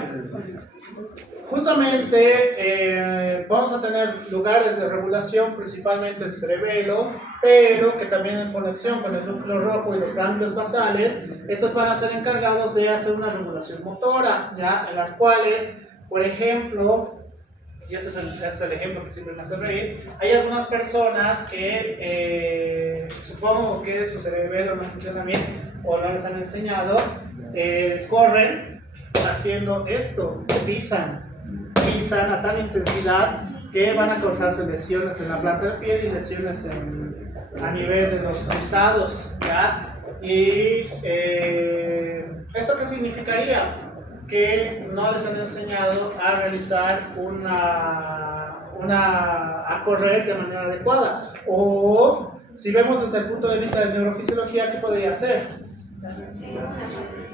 Justamente vamos a tener lugares de regulación, principalmente el cerebelo, pero que también en conexión con el núcleo rojo y los ganglios basales, estos van a ser encargados de hacer una regulación motora, ¿ya? En las cuales, por ejemplo, y este es el ejemplo que siempre me hace reír, hay algunas personas que supongo que su cerebelo no funciona bien o no les han enseñado, corren haciendo esto, pisan a tal intensidad que van a causarse lesiones en la planta del pie y lesiones a nivel de los cruzados, ¿ya? Y ¿esto qué significaría? Que no les han enseñado a realizar a correr de manera adecuada. O si vemos desde el punto de vista de neurofisiología, ¿qué podría ser?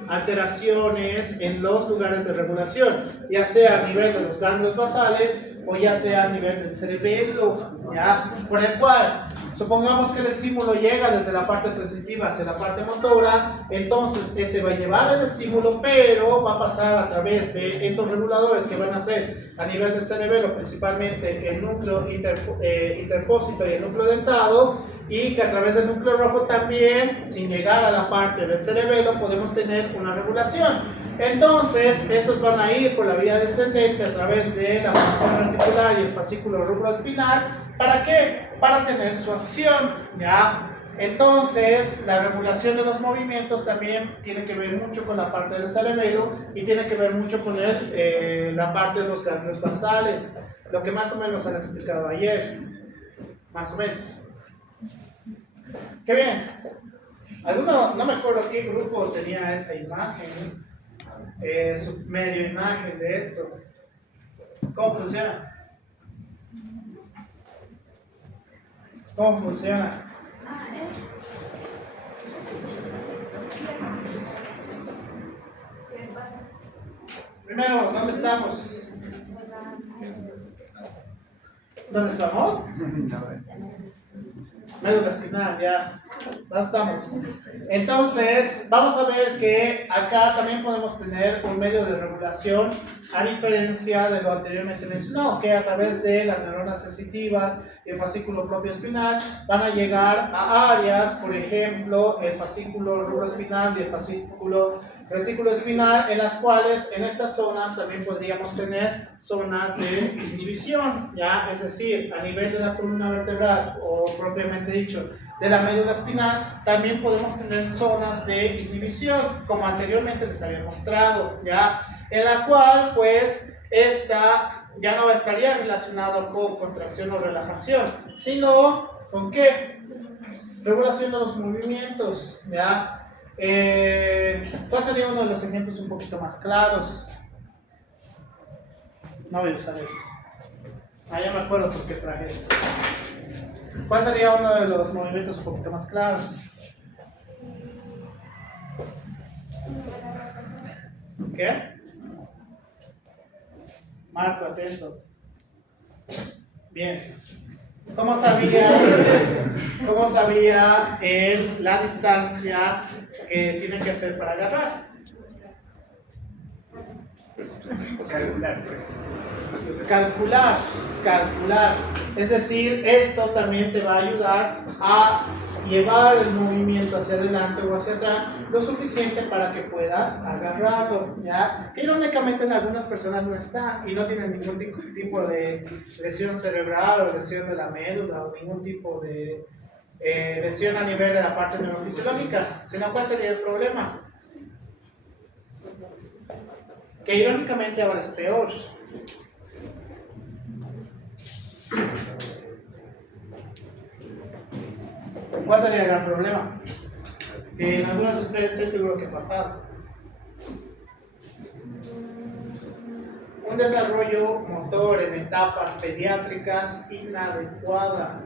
Alteraciones en los lugares de regulación, ya sea a nivel de los ganglios basales o ya sea a nivel del cerebelo, ¿ya? Por el cual, supongamos que el estímulo llega desde la parte sensitiva hacia la parte motora, entonces este va a llevar el estímulo, pero va a pasar a través de estos reguladores que van a ser a nivel del cerebelo, principalmente el núcleo interpósito y el núcleo dentado, y que a través del núcleo rojo también, sin llegar a la parte del cerebelo, podemos tener una regulación. Entonces, estos van a ir por la vía descendente a través de la función articular y el fascículo rubroespinal. ¿Para qué? Para tener su acción, ¿ya? Entonces, la regulación de los movimientos también tiene que ver mucho con la parte del cerebelo y tiene que ver mucho con la parte de los ganglios basales, lo que más o menos han explicado ayer, más o menos. ¡Qué bien! Alguno, no me acuerdo qué grupo tenía esta imagen, su medio imagen de esto. ¿Cómo funciona? ¿Cómo funciona? Primero, ¿dónde estamos? ¿Dónde estamos? Médula espinal, ya. ¿Dónde estamos? Entonces, vamos a ver que acá también podemos tener un medio de regulación, a diferencia de lo anteriormente mencionado, que a través de las neuronas sensitivas y el fascículo propio espinal van a llegar a áreas, por ejemplo, el fascículo rubroespinal y el fascículo retículo espinal, en las cuales en estas zonas también podríamos tener zonas de inhibición, ¿ya? Es decir, a nivel de la columna vertebral o propiamente dicho de la médula espinal, también podemos tener zonas de inhibición, como anteriormente les había mostrado, ¿ya? En la cual, pues, esta ya no estaría relacionada con contracción o relajación, sino ¿con qué? Regulación de los movimientos, ¿ya? ¿Cuál sería uno de los ejemplos un poquito más claros? No voy a usar esto. Ah, ya me acuerdo por qué traje esto. ¿Cuál sería uno de los movimientos un poquito más claros? ¿Qué? Marco, atento. Bien. ¿Cómo sabía él la distancia que tiene que hacer para agarrar? Calcular. Es decir, esto también te va a ayudar a llevar el movimiento hacia adelante o hacia atrás lo suficiente para que puedas agarrarlo, ¿ya? Que irónicamente en algunas personas no está y no tienen ningún tipo de lesión cerebral o lesión de la médula o ningún tipo de lesión a nivel de la parte neurofisiológica, sino ¿cuál sería el problema? Que irónicamente ahora es peor. ¿Cuál sería el gran problema? Que en algunos de ustedes estoy seguro que pasado. Un desarrollo motor en etapas pediátricas inadecuada.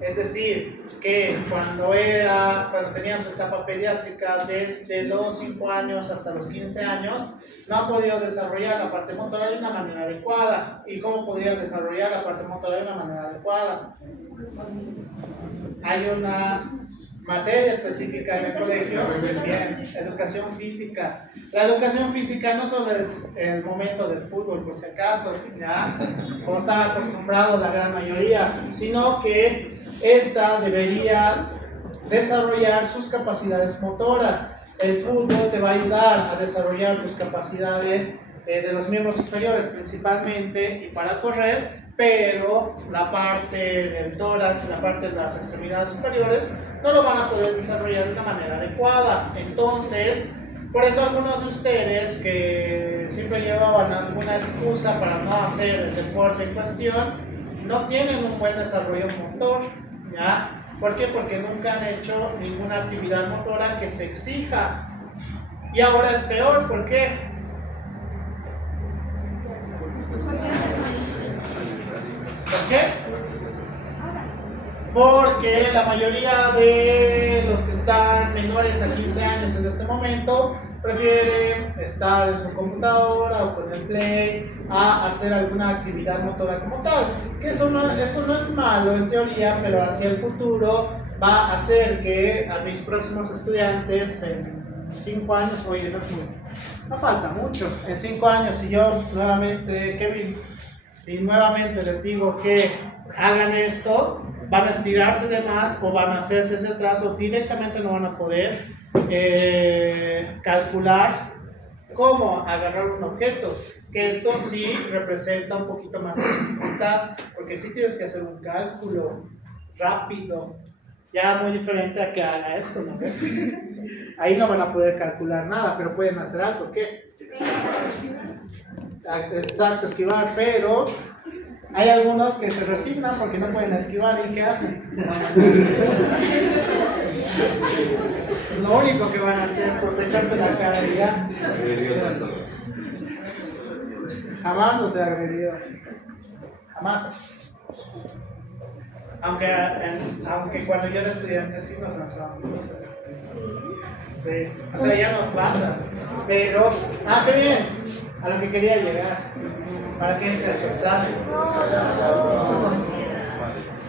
Es decir, que cuando tenía su etapa pediátrica desde los 5 años hasta los 15 años, no ha podido desarrollar la parte motora de una manera adecuada. ¿Y cómo podría desarrollar la parte motora de una manera adecuada? Hay una materia específica en el colegio, bien, educación física. La educación física no solo es el momento del fútbol, por si acaso, ¿ya? Como están acostumbrados la gran mayoría, sino que esta debería desarrollar sus capacidades motoras. El fútbol te va a ayudar a desarrollar tus capacidades de los miembros inferiores principalmente y para correr, pero la parte del tórax y la parte de las extremidades superiores no lo van a poder desarrollar de una manera adecuada. Entonces, por eso algunos de ustedes que siempre llevaban alguna excusa para no hacer el deporte en cuestión, no tienen un buen desarrollo motor, ¿ya? ¿Por qué? Porque nunca han hecho ninguna actividad motora que se exija. Y ahora es peor, ¿por qué? ¿Por qué? Porque la mayoría de los que están menores a 15 años en este momento prefieren estar en su computadora o con el Play a hacer alguna actividad motora como tal. Que eso no es malo en teoría, pero hacia el futuro va a hacer que a mis próximos estudiantes en 5 años, oye, no falta mucho, en 5 años si yo nuevamente, Kevin, si nuevamente les digo que hagan esto, van a estirarse de más o van a hacerse ese trazo, directamente no van a poder calcular cómo agarrar un objeto, que esto sí representa un poquito más de dificultad, porque sí tienes que hacer un cálculo rápido, ya muy diferente a que haga esto, ¿no? Ahí no van a poder calcular nada, pero pueden hacer algo, ¿qué? Exacto, esquivar, pero hay algunos que se resignan porque no pueden esquivar y ¿qué hacen? Lo único que van a hacer por dejarse la cara y ya. Jamás los he agredido. Jamás. Aunque cuando yo era estudiante sí nos lanzábamos. Sí, o sea, ya nos pasa. Pero, qué bien, a lo que quería llegar. Para que entre a su examen.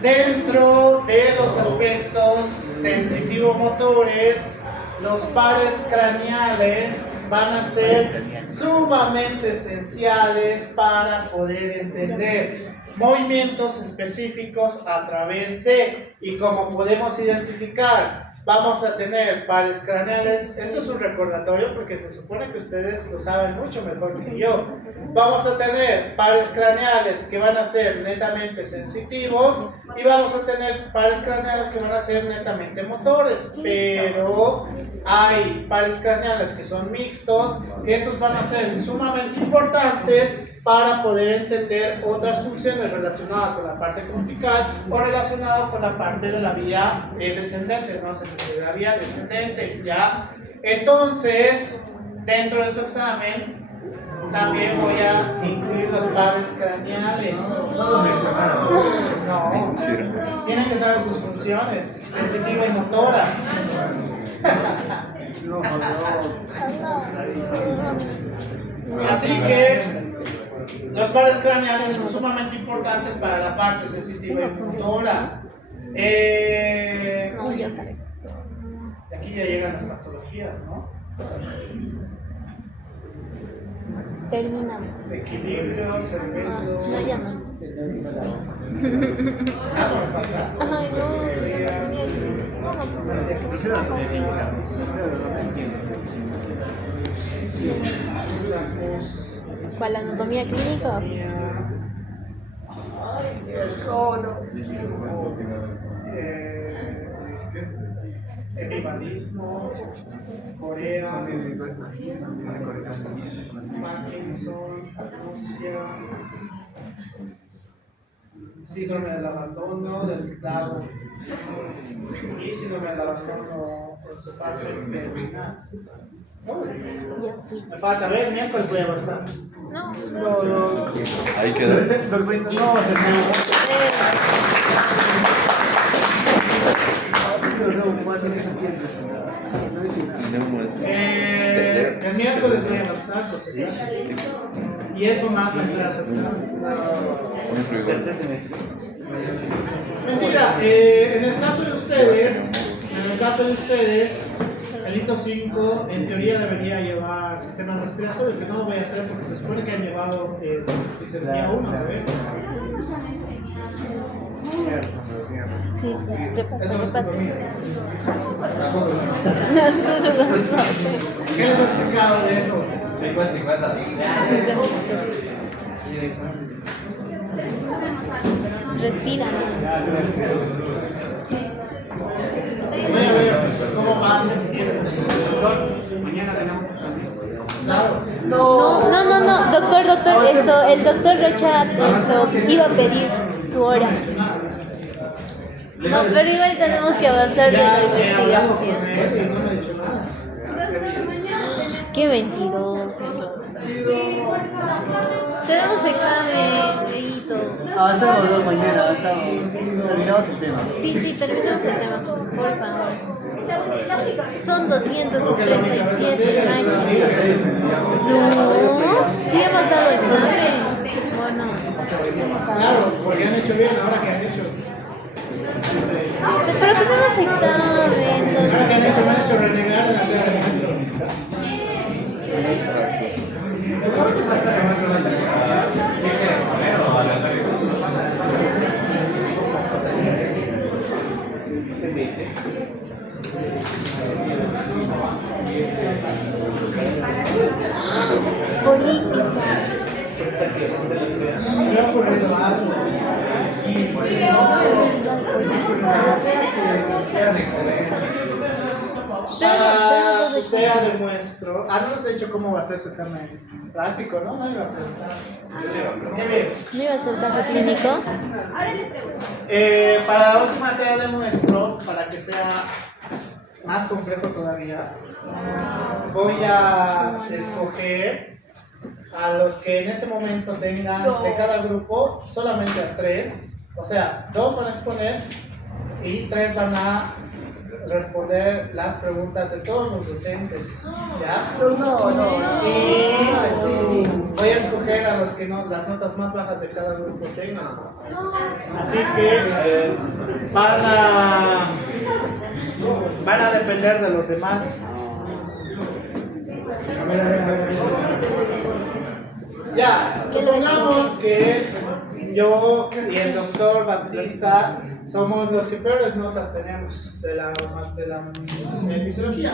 Dentro de los aspectos sensitivo-motores, los pares craneales van a ser sumamente esenciales para poder entender movimientos específicos a través de, y como podemos identificar, vamos a tener pares craneales. Esto es un recordatorio porque se supone que ustedes lo saben mucho mejor que yo. Vamos a tener pares craneales que van a ser netamente sensitivos y vamos a tener pares craneales que van a ser netamente motores, pero hay pares craneales que son mixtos, que estos van a ser sumamente importantes para poder entender otras funciones relacionadas con la parte cortical o relacionadas con la parte de la vía descendente, no se de la vía descendente, ¿ya? Entonces, dentro de su examen, también voy a incluir los pares craneales. No, tienen que saber sus funciones, sensitiva y motora. Así que los pares craneales son sumamente importantes para la parte sensitiva y motora. Aquí ya llegan las patologías, ¿no? Terminamos. Equilibrio, cerebro. No, ya no. Ay, no, ¿para la anatomía clínica? Epibalismo, Corea, Parkinson, Rusia, síndrome del abandono del lado y síndrome del abandono en su fase terminal. Ya fui. Me falta ver, miércoles voy a avanzar. No, Ahí quedó. El miércoles voy a avanzar, y eso más retraso. Mentira, en el caso de ustedes, el hito 5 en teoría debería llevar sistema respiratorio, que no lo voy a hacer porque se supone que han llevado fisiología 1, ¿no? sí, repasa. Eso no es culpa mía. ¿Qué les he explicado de eso? 50-50. Respira. Voy a ver cómo van los tiempos. Mañana tenemos examen. Claro. No, doctor, el doctor Rocha iba a pedir su hora. No, pero igual tenemos que avanzar de la investigación. Qué mentiroso. Tenemos examen, Leito. Avanzamos dos mañana, avanzamos. Terminamos el tema. Sí, terminamos el tema, por favor. Son 237 años. No, sí hemos dado examen. Bueno, Claro, porque han hecho bien ahora que han hecho. pero tenemos examen. Ahora que han hecho, me han hecho renegar en la tierra de maestro. Política. Me ha ocurrido algo. Para su tarea de muestro. No les he dicho cómo va a ser su examen práctico, ¿no? No iba a preguntar. Qué bien. ¿No iba a ser caso clínico? Para la última tarea de muestro, para que sea más complejo todavía, voy a escoger a los que en ese momento tengan de cada grupo solamente a 3. O sea, 2 van a exponer y 3 van a responder las preguntas de todos los docentes. ¿Ya? Y voy a escoger a los que las notas más bajas de cada grupo tengan. Así que van a depender de los demás. Ya, supongamos que yo y el doctor Batista somos los que peores notas tenemos de la fisiología.